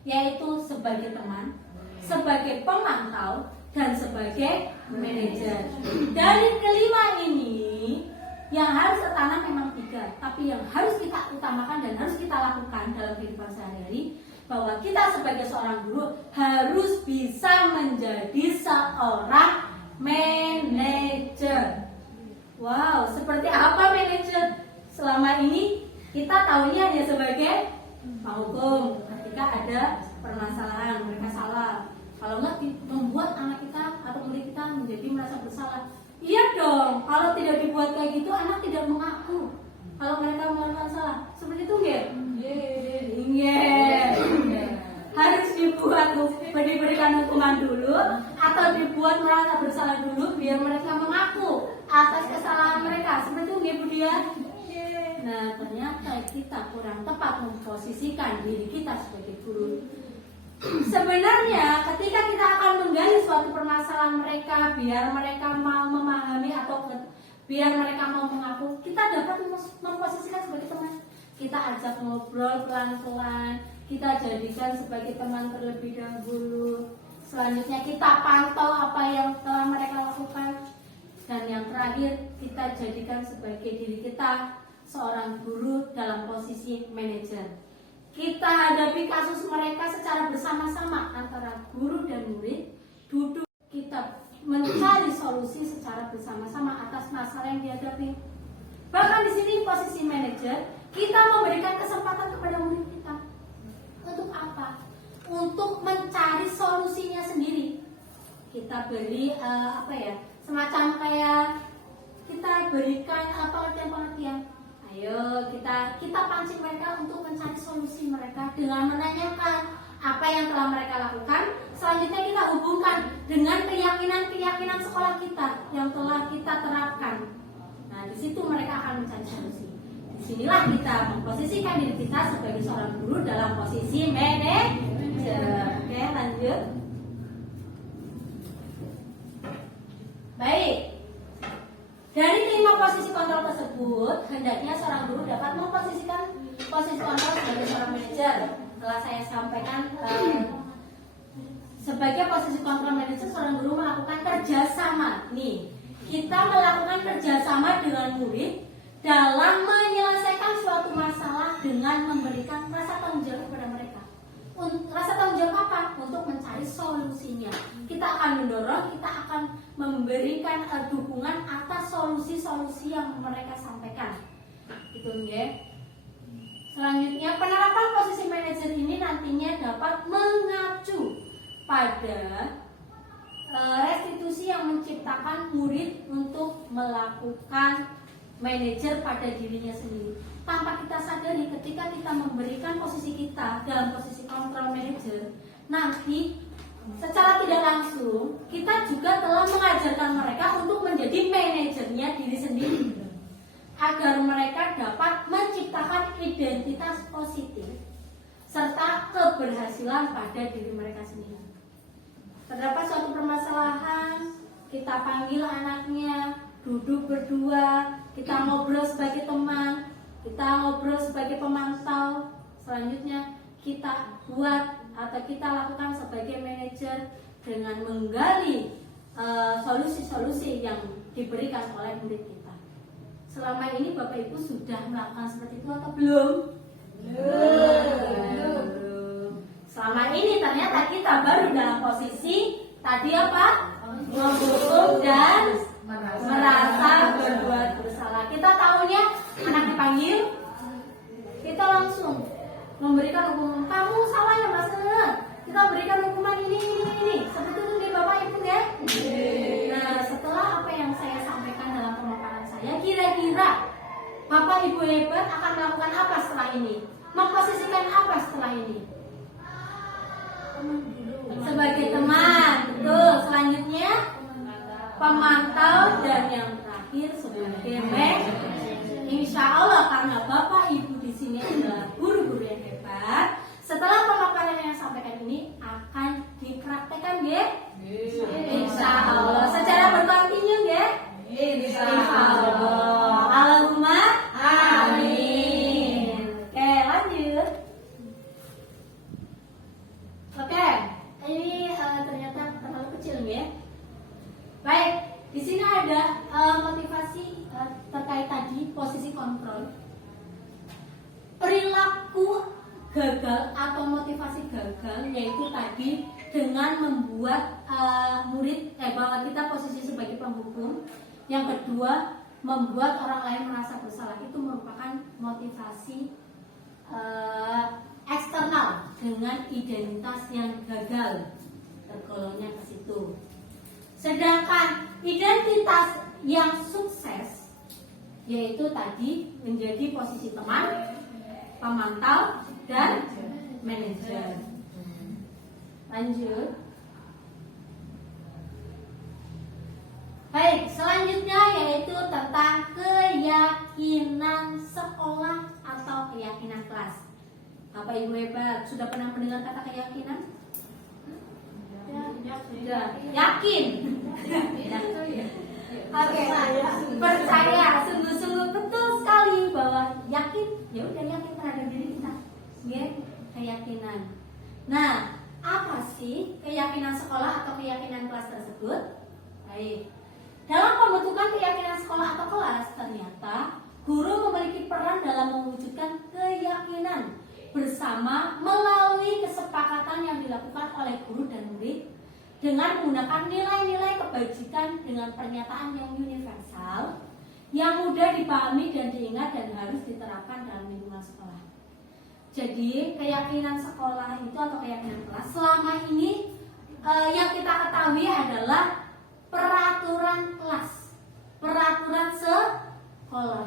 yaitu sebagai teman, sebagai pemantau, dan sebagai manajer. Dari kelima ini yang harus tertanam memang 3, tapi yang harus kita utamakan dan harus kita lakukan dalam kehidupan sehari-hari, bahwa kita sebagai seorang guru harus bisa menjadi seorang manajer. Wow, seperti apa manajer? Selama ini kita tahunya hanya sebagai penghukum ketika ada permasalahan, mereka salah. Kalau enggak membuat anak kita atau murid kita menjadi merasa bersalah. Iya dong, kalau tidak dibuat kayak gitu anak tidak mengaku kalau mereka melakukan salah. Seperti itu nggak? Iya. Harus dibuat diberikan hukuman dulu atau dibuat merasa bersalah dulu biar mereka mengaku atas kesalahan mereka. Seperti itu nggak Bu Dia? Nah, ternyata kita kurang tepat memposisikan diri kita sebagai guru. Sebenarnya ketika kita akan menggali suatu permasalahan mereka, biar mereka mau memahami atau biar mereka mau mengaku, kita dapat memposisikan sebagai teman. Kita ajak ngobrol pelan-pelan, kita jadikan sebagai teman terlebih dahulu. Selanjutnya kita pantau apa yang telah mereka lakukan. Dan yang terakhir, kita jadikan sebagai diri kita seorang guru dalam posisi manajer. Kita hadapi kasus mereka secara bersama-sama antara guru dan murid, duduk kita mencari solusi secara bersama-sama atas masalah yang dihadapi. Bahkan di sini posisi manajer, kita memberikan kesempatan kepada murid kita. Untuk apa? Untuk mencari solusinya sendiri. Kita beri semacam kayak kita berikan pengertian. Ayo kita pancing mereka untuk mencari solusi mereka dengan menanyakan apa yang telah mereka lakukan. Selanjutnya kita hubungkan dengan keyakinan sekolah kita yang telah kita terapkan. Nah, di situ mereka akan mencari solusi. Disinilah kita memposisikan diri kita sebagai seorang guru dalam posisi manajer. Oke, lanjut. Baik. Dari kelima posisi kontrol tersebut, hendaknya seorang guru dapat memposisikan posisi kontrol sebagai seorang manajer. Telah saya sampaikan sebagai posisi kontrol manajer, seorang guru melakukan kerjasama. Nih, kita melakukan kerjasama dengan murid dalam menyelesaikan suatu masalah dengan memberikan rasa tanggung jawab kepada mereka. Rasa tanggung jawab apa? Untuk mencari solusinya. Kita akan mendorong, kita akan memberikan dukungan atas solusi-solusi yang mereka sampaikan. Gitu ya. Selanjutnya, penerapan posisi manajer ini nantinya dapat mengacu pada restitusi yang menciptakan murid untuk melakukan manajer pada dirinya sendiri. Tanpa kita sadari, ketika kita memberikan posisi kita dalam posisi kontrol manajer, nanti secara tidak langsung kita juga telah mengajarkan mereka untuk menjadi manajernya diri sendiri, agar mereka dapat menciptakan identitas positif serta keberhasilan pada diri mereka sendiri. Terdapat suatu permasalahan, kita panggil anaknya, duduk berdua, kita ngobrol sebagai teman, kita ngobrol sebagai pemantau. Selanjutnya kita buat atau kita lakukan sebagai manajer dengan menggali solusi-solusi yang diberikan oleh murid kita. Selama ini Bapak Ibu sudah melakukan seperti itu atau belum? Belum. Selama ini ternyata kita baru dalam posisi tadi apa? Menghukum dan merasa berbuat bersalah. Kita tahunya anak dipanggil, kita langsung memberikan hukuman. Kamu salah ya Mas. Kita berikan hukuman ini. Seperti itu nih Bapak Ibu ya. Nah, setelah apa yang saya sampaikan dalam pemaparan saya, kira-kira Bapak Ibu hebat akan melakukan apa setelah ini? memposisikan apa setelah ini? Sebagai teman, betul. Selanjutnya pemantau dan yang terakhir sebagai manajer. Insya Allah karena Bapak Ibu di sini adalah guru-guru yang hebat. Setelah pemaparan yang saya sampaikan ini akan dipraktekkan, ya? Insya Allah. Secara berkontinu, ya? Insya Allah. Allahumma amin. Oke, lanjut. Oke, ini ternyata terlalu kecil, ya? Baik, di sini ada motivasi terkait tadi posisi kontrol. Perilaku gagal atau motivasi gagal yaitu tadi dengan membuat murid bahwa kita posisi sebagai penghukum. Yang kedua, membuat orang lain merasa bersalah, itu merupakan motivasi eksternal dengan identitas yang gagal, tergolongnya ke situ. Sedangkan identitas yang sukses yaitu tadi menjadi posisi teman, pemantau, dan manajer. Lanjut. Baik, selanjutnya yaitu tentang keyakinan sekolah atau keyakinan kelas. Bapak Ibu hebat, sudah pernah mendengar kata keyakinan? Sudah. Yakin? Oke, percaya, sungguh-sungguh betul sekali bahwa yakin, ya udah yakin terhadap diri kita, ya, keyakinan. Nah, apa sih keyakinan sekolah atau keyakinan kelas tersebut? Baik, dalam pembentukan keyakinan sekolah atau kelas, ternyata guru memiliki peran dalam mewujudkan keyakinan bersama melalui kesepakatan yang dilakukan oleh guru dan murid dengan menggunakan nilai-nilai kebajikan dengan pernyataan yang universal, yang mudah dipahami dan diingat dan harus diterapkan dalam lingkungan sekolah. Jadi keyakinan sekolah itu atau keyakinan kelas selama ini yang kita ketahui adalah peraturan kelas, peraturan sekolah.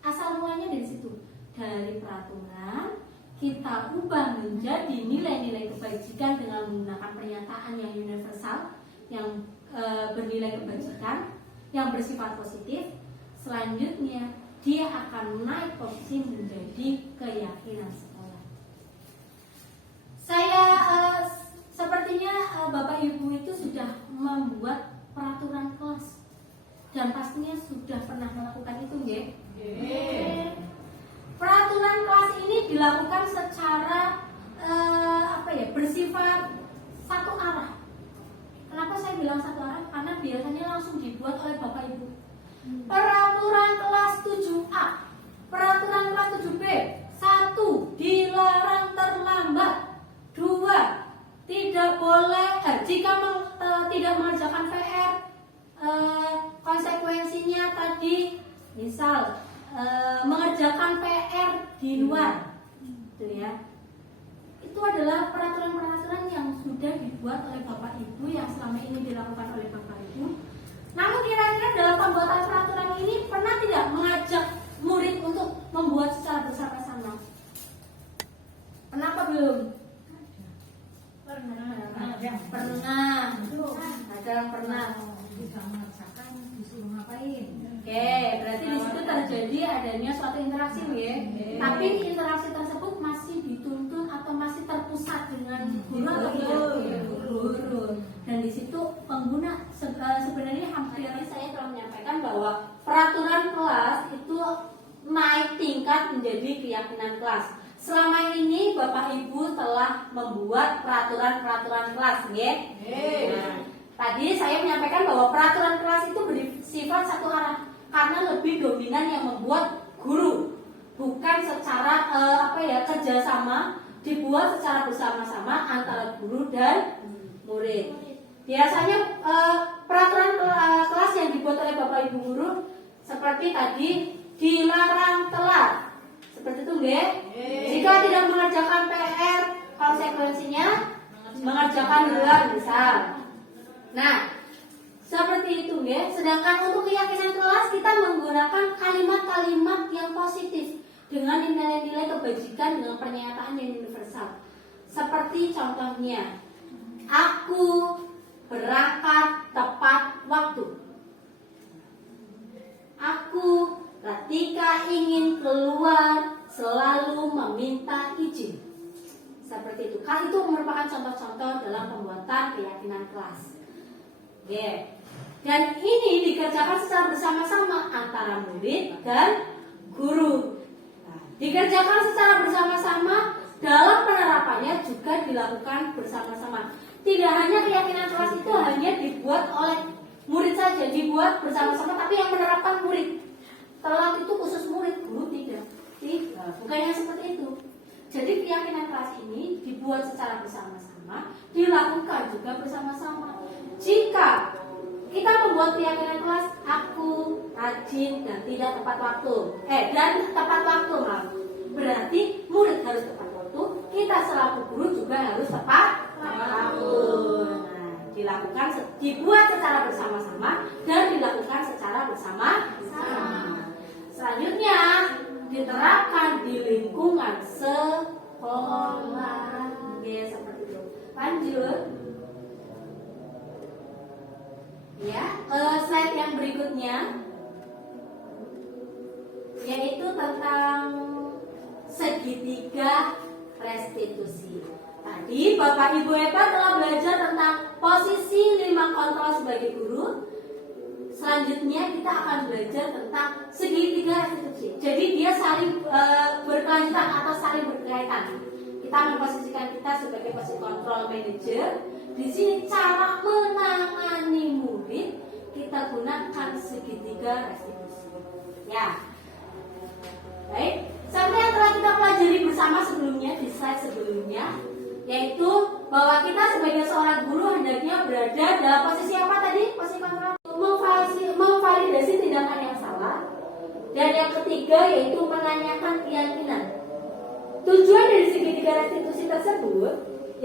Asal mulanya dari situ, dari peraturan kita ubah menjadi nilai-nilai kebajikan dengan menggunakan pernyataan yang universal, yang bernilai kebajikan, yang bersifat positif. Selanjutnya dia akan naik posisi menjadi keyakinan sekolah. Saya sepertinya Bapak Ibu itu sudah membuat peraturan kelas dan pastinya sudah pernah melakukan itu, ya? Peraturan kelas ini dilakukan secara bersifat satu arah. Kenapa saya bilang satu arah? Karena biasanya langsung dibuat oleh Bapak Ibu. Peraturan kelas 7A, peraturan kelas 7B. 1. Dilarang terlambat. 2. Tidak boleh jika tidak mengerjakan PR, konsekuensinya tadi misal mengerjakan PR di luar, gitu ya. Itu adalah peraturan-peraturan yang sudah dibuat oleh Bapak Ibu, yang selama ini dilakukan oleh Bapak Ibu. Namun kira-kira dalam pembuatan peraturan ini pernah tidak mengajak murid untuk membuat secara bersama-sama? Pernah apa belum? Pernah. Ada yang pernah. Tidak memaksakan, disuruh ngapain? Oke, berarti di situ terjadi adanya suatu interaksi, ya. Tapi interaksi tersebut masih dituntun atau masih terpusat dengan guru atau tidak? Guru. Dan di situ pengguna sebenarnya hampir saya telah menyampaikan bahwa peraturan kelas itu naik tingkat menjadi keyakinan kelas. Selama ini Bapak Ibu telah membuat peraturan-peraturan kelas, ya. Nah, tadi saya menyampaikan bahwa peraturan kelas itu bersifat satu arah karena lebih dominan yang membuat guru, bukan secara kerjasama, dibuat secara bersama-sama antara guru dan murid. Biasanya peraturan kelas yang dibuat oleh Bapak Ibu guru seperti tadi dilarang telat. Seperti itu, nggih? Jika tidak mengerjakan PR, konsekuensinya mengerjakan di luar misal. Nah, seperti itu, nggih. Sedangkan untuk keyakinan kelas kita menggunakan kalimat-kalimat yang positif. dengan nilai-nilai kebajikan dengan pernyataan yang universal. Seperti contohnya, aku berangkat tepat waktu. Aku ketika ingin keluar selalu meminta izin. Seperti itu. Kan itu merupakan contoh-contoh dalam pembuatan keyakinan kelas. Oke. Dan ini dikerjakan secara bersama-sama antara murid dan guru. Nah, dikerjakan secara bersama-sama, dalam penerapannya juga dilakukan bersama-sama. Tidak hanya keyakinan kelas itu hanya dibuat oleh murid saja, dibuat bersama-sama, tapi yang menerapkan murid. Kalau itu khusus murid, guru tidak. Bukannya seperti itu. Jadi keyakinan kelas ini dibuat secara bersama-sama, dilakukan juga bersama-sama. Jika kita membuat keyakinan kelas, aku rajin dan tidak tepat waktu. Dan tepat waktu, maaf. Berarti murid harus tepat waktu, kita selaku guru juga harus tepat waktu. Nah, dibuat secara bersama-sama dan dilakukan secara bersama-sama. Selanjutnya diterapkan di lingkungan sekolah. Ya, seperti itu. Lanjut. Ya, slide yang berikutnya yaitu tentang segitiga restitusi. Tadi Bapak Ibu Eva telah belajar tentang posisi 5 kontrol sebagai guru. Selanjutnya kita akan belajar tentang segitiga restitusi. Jadi dia saling berkelanjutan atau saling berkaitan. Kita memposisikan kita sebagai posisi kontrol manager. Di sini cara menangani murid kita gunakan segitiga restitusi. Ya, baik. Seperti yang telah kita pelajari bersama sebelumnya di slide sebelumnya, yaitu bahwa kita sebagai seorang guru hendaknya berada dalam posisi apa tadi? Posisi kontrol. Memvalidasi tindakan yang salah. Dan yang ketiga yaitu menanyakan keyakinan. Tujuan dari segitiga restitusi tersebut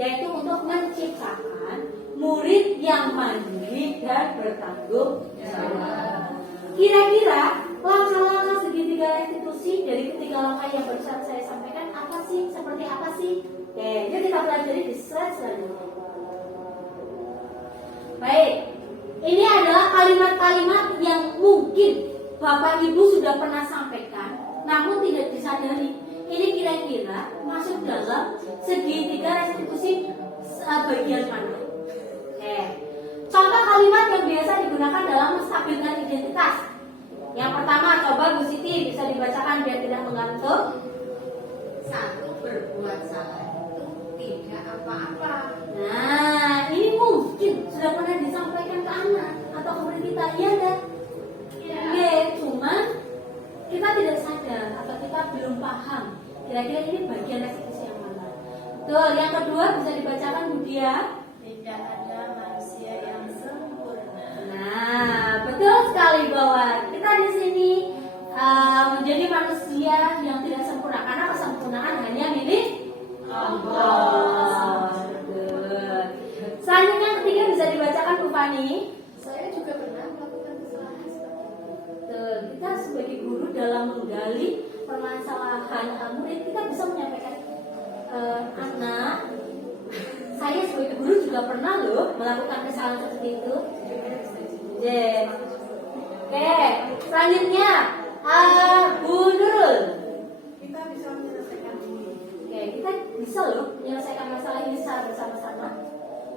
yaitu untuk menciptakan murid yang mandiri dan bertanggung jawab. Kira-kira langkah-langkah segitiga restitusi dari ketiga langkah yang barusan saya sampaikan apa sih? Seperti apa sih? Oke, jadi kita pelajari di slide selanjutnya. Baik, ini adalah kalimat-kalimat yang mungkin Bapak Ibu sudah pernah sampaikan, namun tidak disadari. Ini kira-kira masuk dalam segitiga restitusi bagian mana? Oke. Contoh kalimat yang biasa digunakan dalam menstabilkan identitas. Yang pertama, coba Bu Siti bisa dibacakan biar tidak mengantuk. Satu, berbuat salah itu tidak apa-apa. Nah, ini mungkin sudah pernah disampaikan ke anak atau ke murid kita, iya enggak? Iya. Cuman kita tidak sadar atau kita belum paham kira-kira ini bagian restitusi yang mana. Tuh, yang kedua bisa dibacakan Bu Dia. Tidak ada manusia yang sempurna. Nah, betul sekali bahwa kita di sini menjadi manusia yang tidak sempurna karena kesempurnaan hanya milik Allah. Betul. Selanjutnya yang ketiga bisa dibacakan Bu Fani. Saya juga pernah melakukan kesalahan seperti itu. Betul. Kita sebagai guru dalam menggali permasalahan murid kita bisa menyampaikan anak. Saya sebagai guru juga pernah loh melakukan kesalahan seperti itu. Oke, selanjutnya Bu Nurul. Kita bisa menyelesaikan ini. Oke, kita bisa loh menyelesaikan masalah ini secara bersama-sama.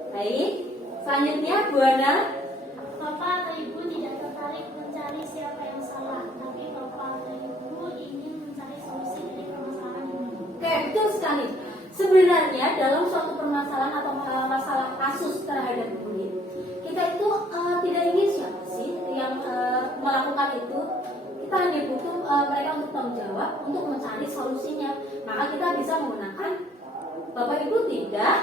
Baik, selanjutnya Bu Ana. Bapak atau Ibu tidak tertarik mencari siapa yang salah, tapi Bapak atau Ibu ingin mencari solusi dari permasalahan ini. Oke, betul sekali. Sebenarnya dalam suatu permasalahan atau masalah kasus terhadap murid, kita itu tidak ingin siapa sih yang melakukan itu. Kita hanya butuh mereka untuk tanggung jawab untuk mencari solusinya. Maka kita bisa menggunakan Bapak Ibu tidak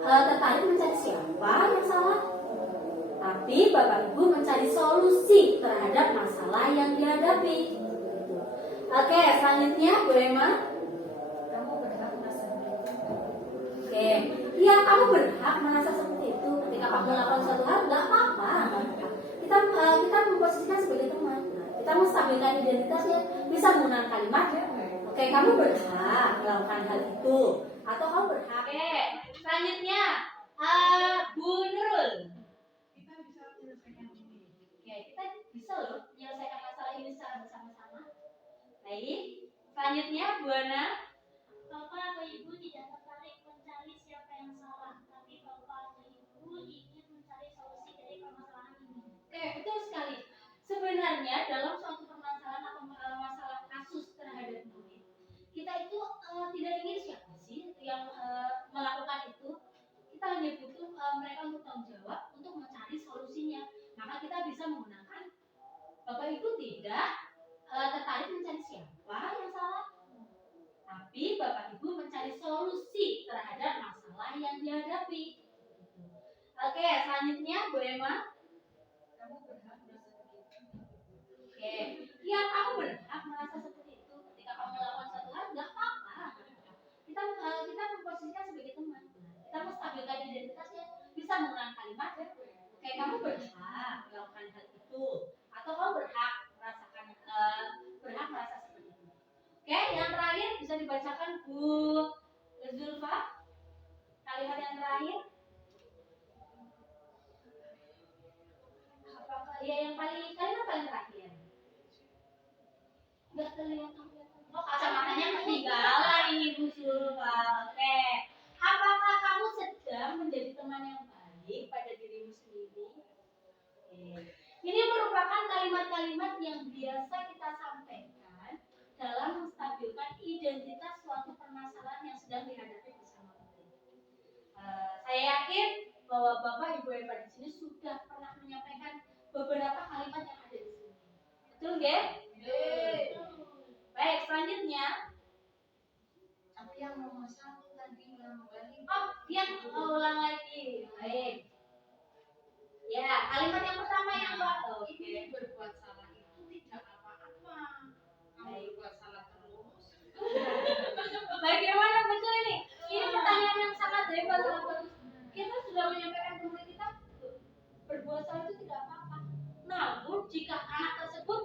tertarik mencari siapa yang salah, tapi Bapak Ibu mencari solusi terhadap masalah yang dihadapi. Oke, selanjutnya Bu Emma. Kamu berhak merasa begitu. Oke, ya kamu berhak merasa seperti itu. Ketika kamu melakukan suatu hal, nggak apa-apa. Kita memposisikan sebagai teman. Nah, kita menstabilkan identitasnya, bisa menggunakan kalimat. Oke, kamu berhak melakukan hal itu atau kamu berhak. Oke, selanjutnya Bu Nurul. Kita bisa menyelesaikan ini. Oke, kita bisa loh menyelesaikan masalah ini secara bersama-sama. Baik, selanjutnya Bu Ana. Bapak atau Ibu tidak tertarik mencari siapa yang salah, tapi Bapak atau Ibu ingin mencari solusi dari permasalahan ini. Oke, betul sekali. Sebenarnya dalam suatu permasalahan atau masalah kasus terhadap murid, kita itu tidak ingin siapa sih yang melakukan itu. Kita hanya butuh mereka untuk tanggung jawab untuk mencari solusinya. Maka kita bisa menggunakan Bapak Ibu tidak tertarik mencari siapa yang salah, tapi Bapak Ibu mencari solusi terhadap masalah yang dihadapi. Oke, selanjutnya Bu Emma. Kamu berhak merasa begitu. Oke, ya kamu berhak merasa seperti itu ketika kamu melakukan suatu hal, nggak apa-apa. Kita memposisikan sebagai teman. Kita menstabilkan identitasnya, bisa menggunakan kalimat ya. Oke, kamu berhak melakukan hal itu, atau kamu berhak merasakan berhak merasa seperti itu. Oke, yang terakhir bisa dibacakan Bu Zulfa. Kalimat yang terakhir. Apakah ya yang kalimat paling terakhir? Nggak kelihatan. Oh, kacamatanya ketinggalan ini Bu Zulfa. Oke. Apakah kamu sedang menjadi teman yang baik pada dirimu sendiri? Oke. Ini merupakan kalimat-kalimat yang biasa kita sampaikan dalam menstabilkan identitas suatu permasalahan yang sedang dihadapi bersama kita. Saya yakin bahwa Bapak Ibu yang pada di sini sudah pernah menyampaikan beberapa kalimat yang ada di sini. Betul nggak? Baik, selanjutnya. Tapi yang nomor 1 tadi ulang kembali. Oh, yang ulang lagi. Baik. Ya, kalimat yang pertama yang Ini berbuat salah itu tidak apa-apa. Kamu berbuat salah terus. Bagaimana betul ini? Ini pertanyaan yang sangat hebat, sangat bagus. Kita sudah menyampaikan ke murid kita berbuat salah itu tidak apa-apa. Namun jika anak tersebut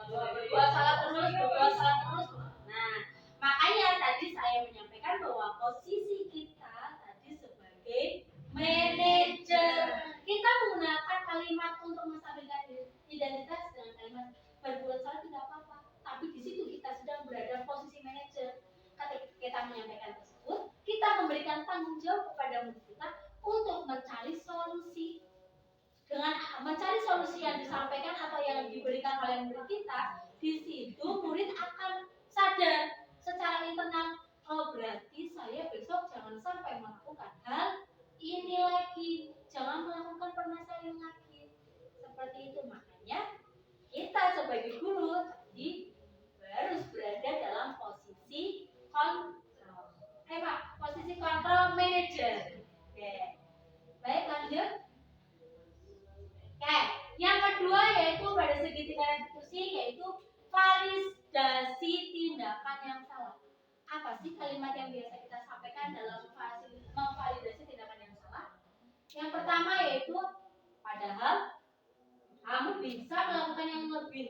berbuat salah terus, nah makanya tadi saya menyampaikan bahwa posisi kita tadi sebagai manajer, kita menggunakan kalimat untuk menstabilkan identitas dengan kalimat berbuat salah tidak apa-apa. Tapi di situ kita sedang berada posisi manajer. Ketika kita menyampaikan tersebut, kita memberikan tanggung jawab kepada murid kita untuk mencari solusi. Dengan mencari solusi yang disampaikan atau yang diberikan oleh murid kita, di situ murid akan sadar secara internal, oh berarti saya besok jangan sampai melakukan hal ini lagi, jangan melakukan permasalahan lagi. Seperti itu, makanya kita sebagai guru tadi harus berada dalam posisi kontrol. Posisi kontrol manager. Oke. Baik, lanjut. Oke, yang kedua yaitu pada segitiga institusi, yaitu validasi tindakan yang salah. Apa sih kalimat yang biasa kita sampaikan dalam memvalidasi tindakan yang salah? Yang pertama yaitu, padahal kamu bisa melakukan yang lebih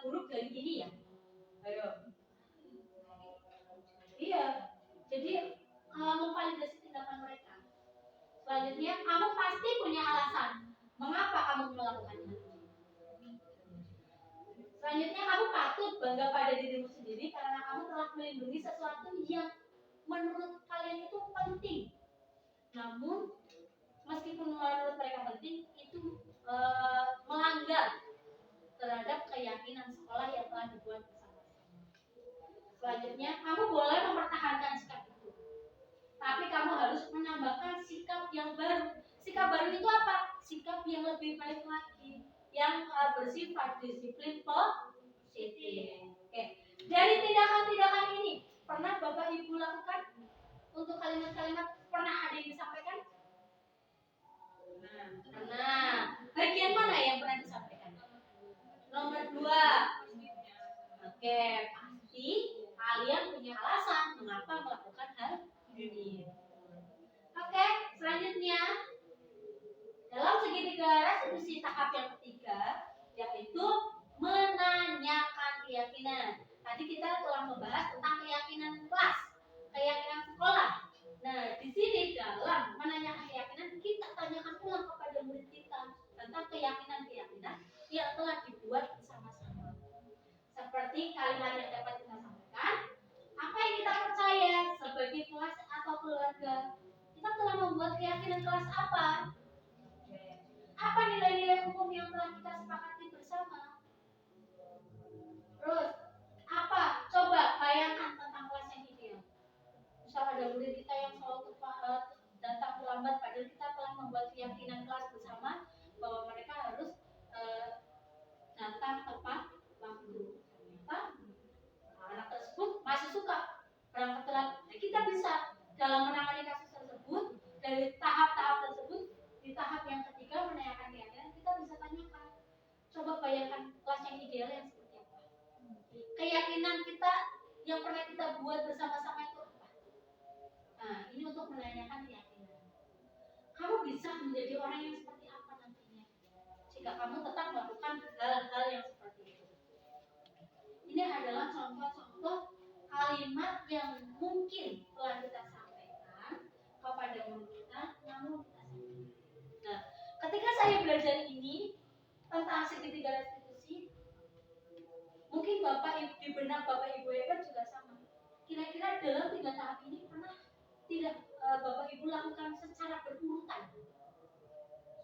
buruk dari ini ya. Ayo. Iya. Jadi memvalidasi tindakan mereka. Selanjutnya, kamu pasti punya alasan mengapa kamu melakukan hal ini. Selanjutnya, kamu patut bangga pada dirimu sendiri karena kamu telah melindungi sesuatu yang menurut kalian itu penting. Namun, meskipun menurut mereka penting, itu melanggar terhadap keyakinan sekolah yang telah dibuat bersama-sama. Selanjutnya, kamu boleh mempertahankan sikap itu, tapi kamu harus menambahkan sikap yang baru. Sikap baru itu apa? Sikap yang lebih baik lagi, yang bersifat disiplin positif. Oke. Dari tindakan-tindakan ini, pernah Bapak Ibu lakukan? Untuk kalimat-kalimat pernah ada yang disampaikan? Nah, bagian mana yang pernah disampaikan? Nomor 2. Oke, pasti kalian punya alasan mengapa melakukan hal ini. Oke, selanjutnya dalam segitiga restitusi tahap yang ketiga, yaitu menanyakan keyakinan. Tadi kita telah membahas tentang keyakinan kelas, keyakinan sekolah. Nah, di sini dalam menanyakan keyakinan, kita tanyakan ulang kepada murid kita tentang keyakinan-keyakinan yang telah dibuat bersama-sama. Seperti kalimat yang dapat kita sampaikan, apa yang kita percaya sebagai kelas atau keluarga. Kita telah membuat keyakinan kelas apa? Apa nilai-nilai umum yang telah kita sepakati bersama? Terus, apa? Coba bayangkan tentang kelas yang ideal. Misal ada murid kita yang selalu datang terlambat, padahal kita telah membuat keyakinan kelas bersama bahwa mereka harus datang tepat waktu. Ternyata anak tersebut masih suka berangkat telat. Nah, kita bisa dalam menangani kasus tersebut dari tahap-tahap tersebut, di tahap yang ketiga menanyakan keyakinan, kita bisa tanyakan. Coba bayangkan kelas yang ideal yang seperti apa. Keyakinan kita yang pernah kita buat bersama-sama itu apa? Nah, ini untuk menanyakan keyakinan. Kamu bisa menjadi orang yang seperti apa nantinya jika kamu tetap melakukan hal-hal yang seperti itu. Ini adalah contoh-contoh kalimat yang mungkin telah kita sampaikan kepada murid kita, namun kita sampaikan. Nah, ketika saya belajar ini tentang segitiga restitusi, mungkin di benak Bapak Ibu hebat juga sama. Kira-kira dalam 3 tahap ini pernah tidak Bapak Ibu lakukan secara berurutan?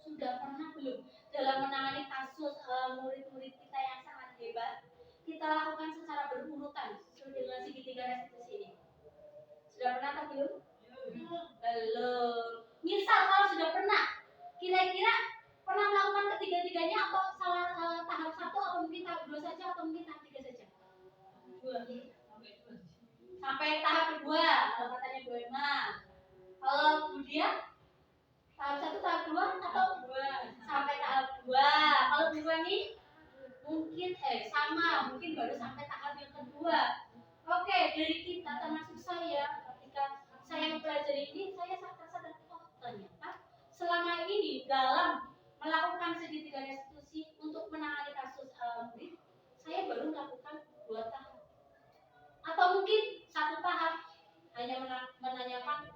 Sudah pernah belum? Dalam menangani kasus murid-murid kita yang sangat hebat, kita lakukan secara berurutan sesuai dengan segitiga restitusi ini. Sudah pernah atau belum? Belum. Misal kalau sudah pernah, kira-kira pernah melakukan ketiga-tiganya atau salah tahap 1 atau mungkin tahap 2 saja atau mungkin tahap 3 saja? 2. Sampai tahap kedua, kalau katanya Bu Emma. Kalau kemudian tahap 1, tahap 2 atau sampai tahap 2. Kalau Bu nih mungkin sama, mungkin baru sampai tahap yang kedua. Oke, dari kita termasuk saya, ketika saya mempelajari ini, saya sadar, oh ternyata selama ini dalam melakukan segitiga restitusi untuk menangani kasus murid, saya baru melakukan 2 tahap. Atau mungkin 1 tahap, hanya menanyakan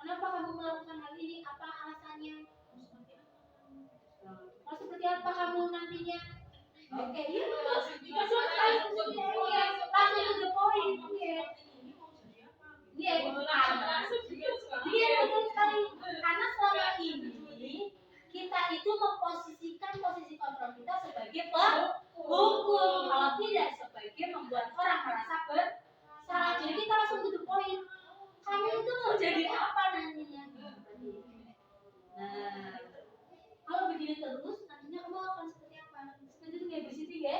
kenapa kamu melakukan hal ini, apa alasannya, mau seperti apa kamu nantinya. Oke, iya betul sekali. Langsung to the point. Oke. Iya, betul sekali. Karena selama ini kita itu memposisikan posisi kontrol kita sebagai penghukum, kalau tidak sebagai membuat orang merasa bersalah. Jadi kita langsung to the point. Kamu itu mau jadi apa nantinya? Nah, kalau begini terus, nantinya kamu akan seperti apa? Seperti itu kayak babysitting ya?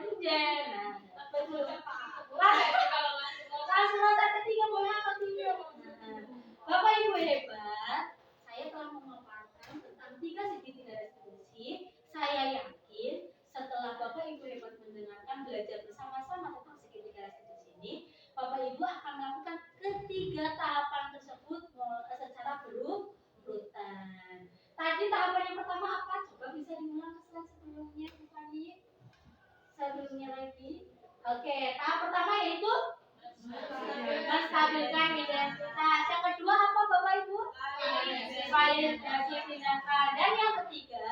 Enggak. Nah, betul. Langsung nota ketiga boleh atau tidak? Bapak Ibu hebat, saya telah memaparkan tentang 3 segitiga restitusi. Saya yakin setelah Bapak Ibu hebat mendengarkan belajar bersama-sama tentang segitiga restitusi ini, Bapak Ibu akan melakukan ketiga tahapan tersebut secara berurutan. Tadi tahapan yang pertama apa? Coba bisa diulang ke slide sebelumnya, Bupani. Sebelumnya lagi. Oke, tahap pertama yaitu menstabilkan identitas. Yang kedua apa Bapak Ibu? Validasi tindakan. Dan yang ketiga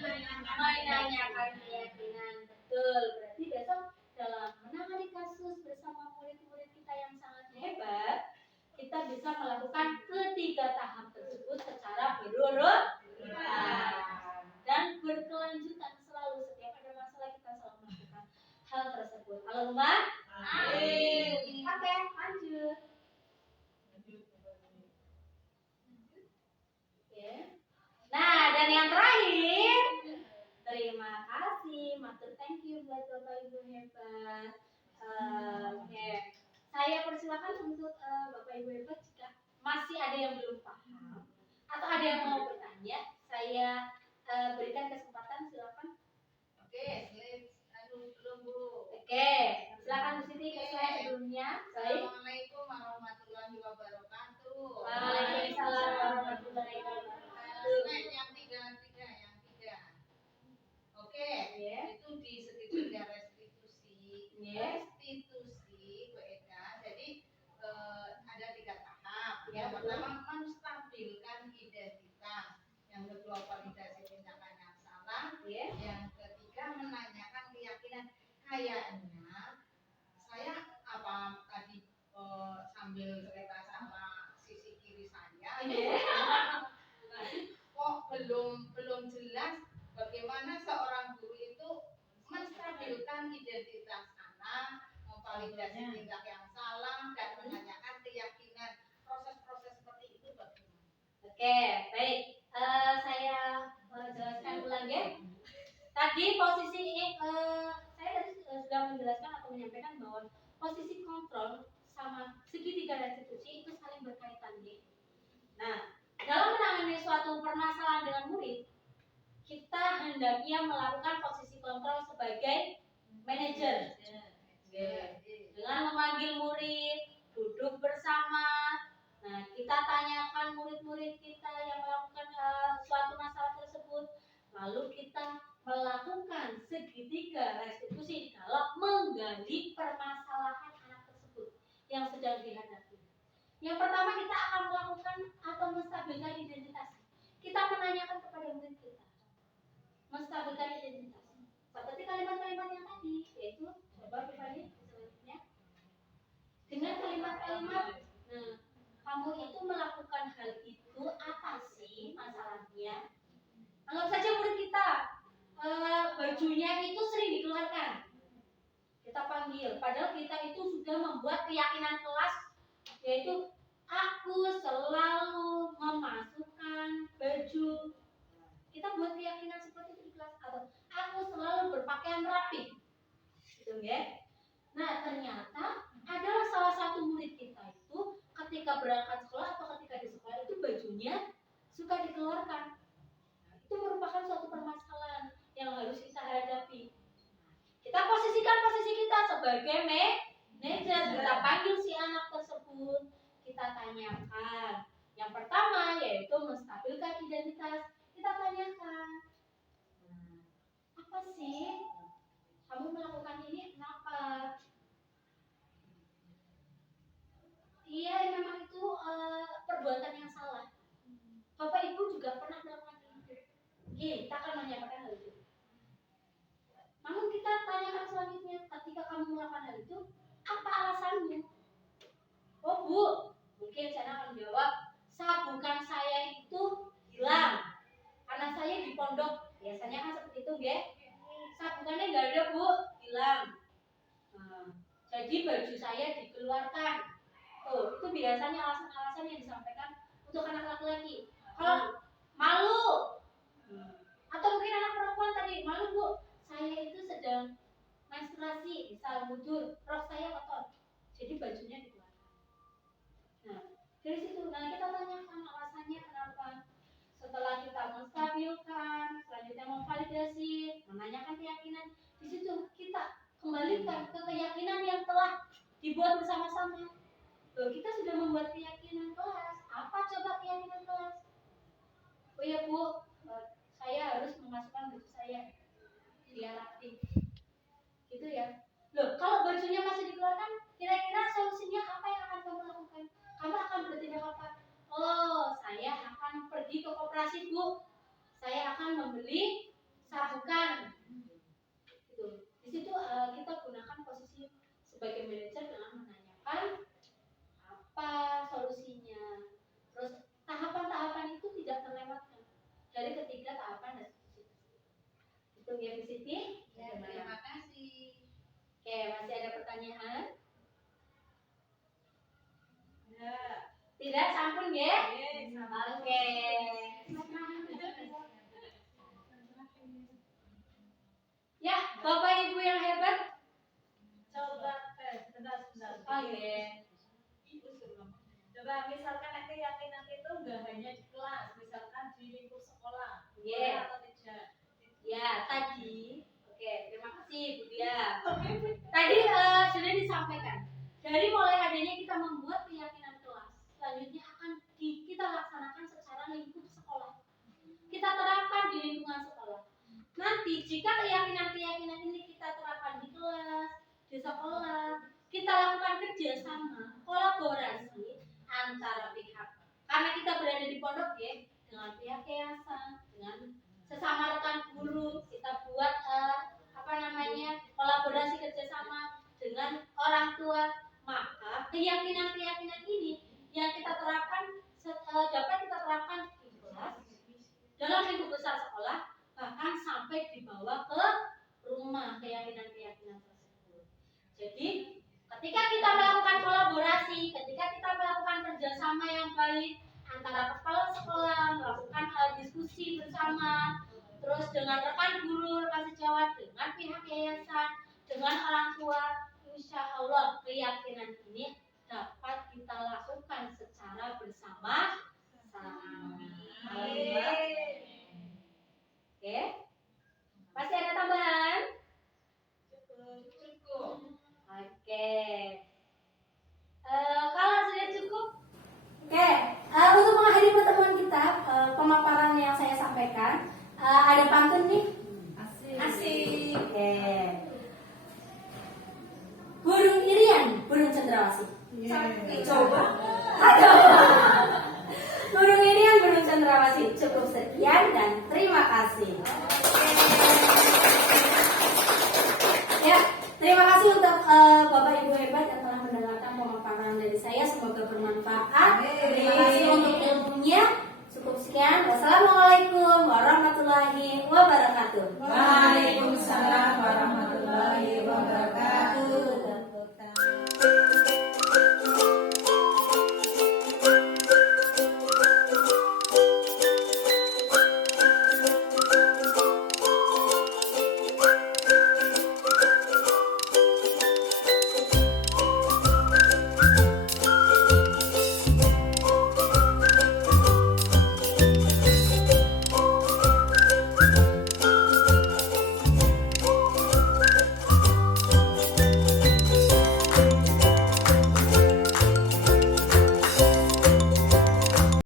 menanyakan keyakinan. Betul. Berarti besok dalam menangani kasus bersama murid-murid kita yang sangat hebat, kita bisa melakukan ketiga tahap tersebut secara berurutan dan berkelanjutan selalu. Setiap ada masalah kita selalu melakukan hal tersebut. Allahumma amin. Oke, lanjut. Oke. Nah, dan yang terakhir, terima kasih, matur thank you buat Bapak Ibu hebat. Oke, saya persilakan untuk Bapak Ibu hebat jika masih ada yang belum paham atau ada yang mau bertanya, saya berikan kesempatan, silakan. Oke, belum Bu. Oke, silakan Bu Siti ke slide sebelumnya. Baik. Assalamualaikum warahmatullahi wabarakatuh. Waalaikumsalam warahmatullahi wabarakatuh. Slide yang tiga. Oke, itu di segitiga restitusi. Restitusi kayaknya saya apa tadi sambil cerita sama sisi kiri saya kok belum jelas bagaimana seorang guru itu menstabilkan identitas anak, memvalidasi tindak yang salah dan menanyakan keyakinan. Proses-proses seperti itu bagaimana? Oke, baik. Saya jelaskan ulang ya. Tadi posisi ini saya tadi sudah menjelaskan atau menyampaikan bahwa posisi kontrol sama segitiga restitusi itu saling berkaitan ya. Nah, dalam menangani suatu permasalahan dengan murid, kita hendaknya melakukan posisi kontrol sebagai manajer. Dengan memanggil murid, duduk bersama. Nah, kita tanyakan murid-murid kita yang melakukan suatu masalah tersebut, lalu kita melakukan segitiga restitusi dalam menggali permasalahan anak tersebut yang sedang dihadapi. Yang pertama kita akan melakukan atau menstabilkan identitas. Kita menanyakan kepada murid kita, menstabilkan identitas. Seperti kalimat-kalimat yang tadi, yaitu coba pribadi selanjutnya dengan kalimat-kalimat. Nah, kamu itu melakukan hal itu apa sih masalahnya? Anggap saja murid kita bajunya itu sering dikeluarkan. Kita panggil, padahal kita itu sudah membuat keyakinan kelas, yaitu aku selalu memasukkan baju. Kita buat keyakinan seperti itu di kelas, atau aku selalu berpakaian rapi, gitu ya. Nah, ternyata adalah salah satu murid kita itu ketika berangkat sekolah atau ketika di sekolah itu bajunya suka dikeluarkan. Nah, itu merupakan suatu permasalahan yang harus kita hadapi. Kita posisikan posisi kita sebagai manajer. Kita panggil si anak tersebut, kita tanyakan. Yang pertama yaitu menstabilkan identitas. Kita tanyakan, apa sih kamu melakukan ini kenapa? Iya, memang itu perbuatan yang salah. Bapak Ibu juga pernah melakukan itu. Kita akan menyampaikan hal itu. Namun kita tanyakan selanjutnya, ketika kamu melakukan hal itu, apa alasannya? Oh Bu, mungkin saya akan menjawab, sabukan saya itu hilang. Karena saya di pondok, biasanya kan seperti itu ya. Sabukannya nggak ada Bu, hilang. Nah, jadi baju saya dikeluarkan. Tuh, itu biasanya alasan-alasan yang disampaikan untuk anak laki-laki. Kalau malu, atau mungkin anak perempuan tadi, malu Bu, saya itu sedang menstruasi, misal mujur, rok saya kotor, jadi bajunya dikeluarkan. Nah, dari situ, kita tanyakan alasannya kenapa. Setelah kita menstabilkan, selanjutnya memvalidasi, menanyakan keyakinan, di situ kita kembalikan ke keyakinan yang telah dibuat bersama-sama. Loh, kita sudah membuat keyakinan kelas. Apa coba keyakinan kelas? Oh ya Bu, saya harus memasukkan baju saya biar rapi. Gitu ya. Loh, kalau bajunya masih dikeluarkan, kira-kira solusinya apa yang akan kamu lakukan? Kamu akan bertindak apa? Oh, saya akan pergi ke koperasi Bu. Saya akan membeli sabukan. Gitu. Di situ kita gunakan posisi sebagai manajer dengan menanyakan apa solusinya. Terus tahapan-tahapan itu tidak terlewatkan dari ketiga tahapan restitusi. Itu ya Bu Siti. Ya, terima kasih. Oke, masih ada pertanyaan? Ya. Tidak, sampun ya? Oke. Ya, Bapak Ibu yang hebat. Coba sebentar. Oke. Coba misalkan nanti keyakinan itu enggak hanya di kelas, misalkan di lingkup sekolah, Iya. atau tidak. Ya, tadi. Oke, terima kasih Bu Dia. Tadi sudah disampaikan. Dari mulai adanya kita membuat keyakinan kelas, selanjutnya akan kita laksanakan secara lingkup sekolah. Kita terapkan di lingkungan sekolah. Nanti jika keyakinan-keyakinan ini kita terapkan di kelas, di sekolah, kita lakukan kerjasama, kolaborasi antara pihak. Karena kita berada di pondok ya, dengan pihak yayasan, dengan sesama rekan guru, kita buat kolaborasi keyakinan-keyakinan ini yang kita terapkan dapat kita terapkan di kelas, dalam lingkup besar sekolah, bahkan sampai dibawa ke rumah keyakinan-keyakinan tersebut. Jadi ketika kita melakukan kolaborasi, ketika kita melakukan kerjasama yang baik antara kepala sekolah, melakukan diskusi bersama, terus dengan rekan guru, rekan sejawat, dengan pihak yayasan, dengan orang tua, insya Allah keyakinan ini dapat kita lakukan secara bersama-sama. Oke, masih ada tambahan? Cukup. Oke. Kalau sudah cukup, oke. Untuk mengakhiri pertemuan kita, pemaparan yang saya sampaikan, ada pantun nih. Asik. Oke. Burung irian, burung cendrawasih. Coba. Aduh. Burung irian, burung cendrawasih. Cukup sekian dan terima kasih. Ya, terima kasih untuk Bapak Ibu hebat yang telah mendengarkan pemaparan dari saya. Semoga bermanfaat. Terima kasih.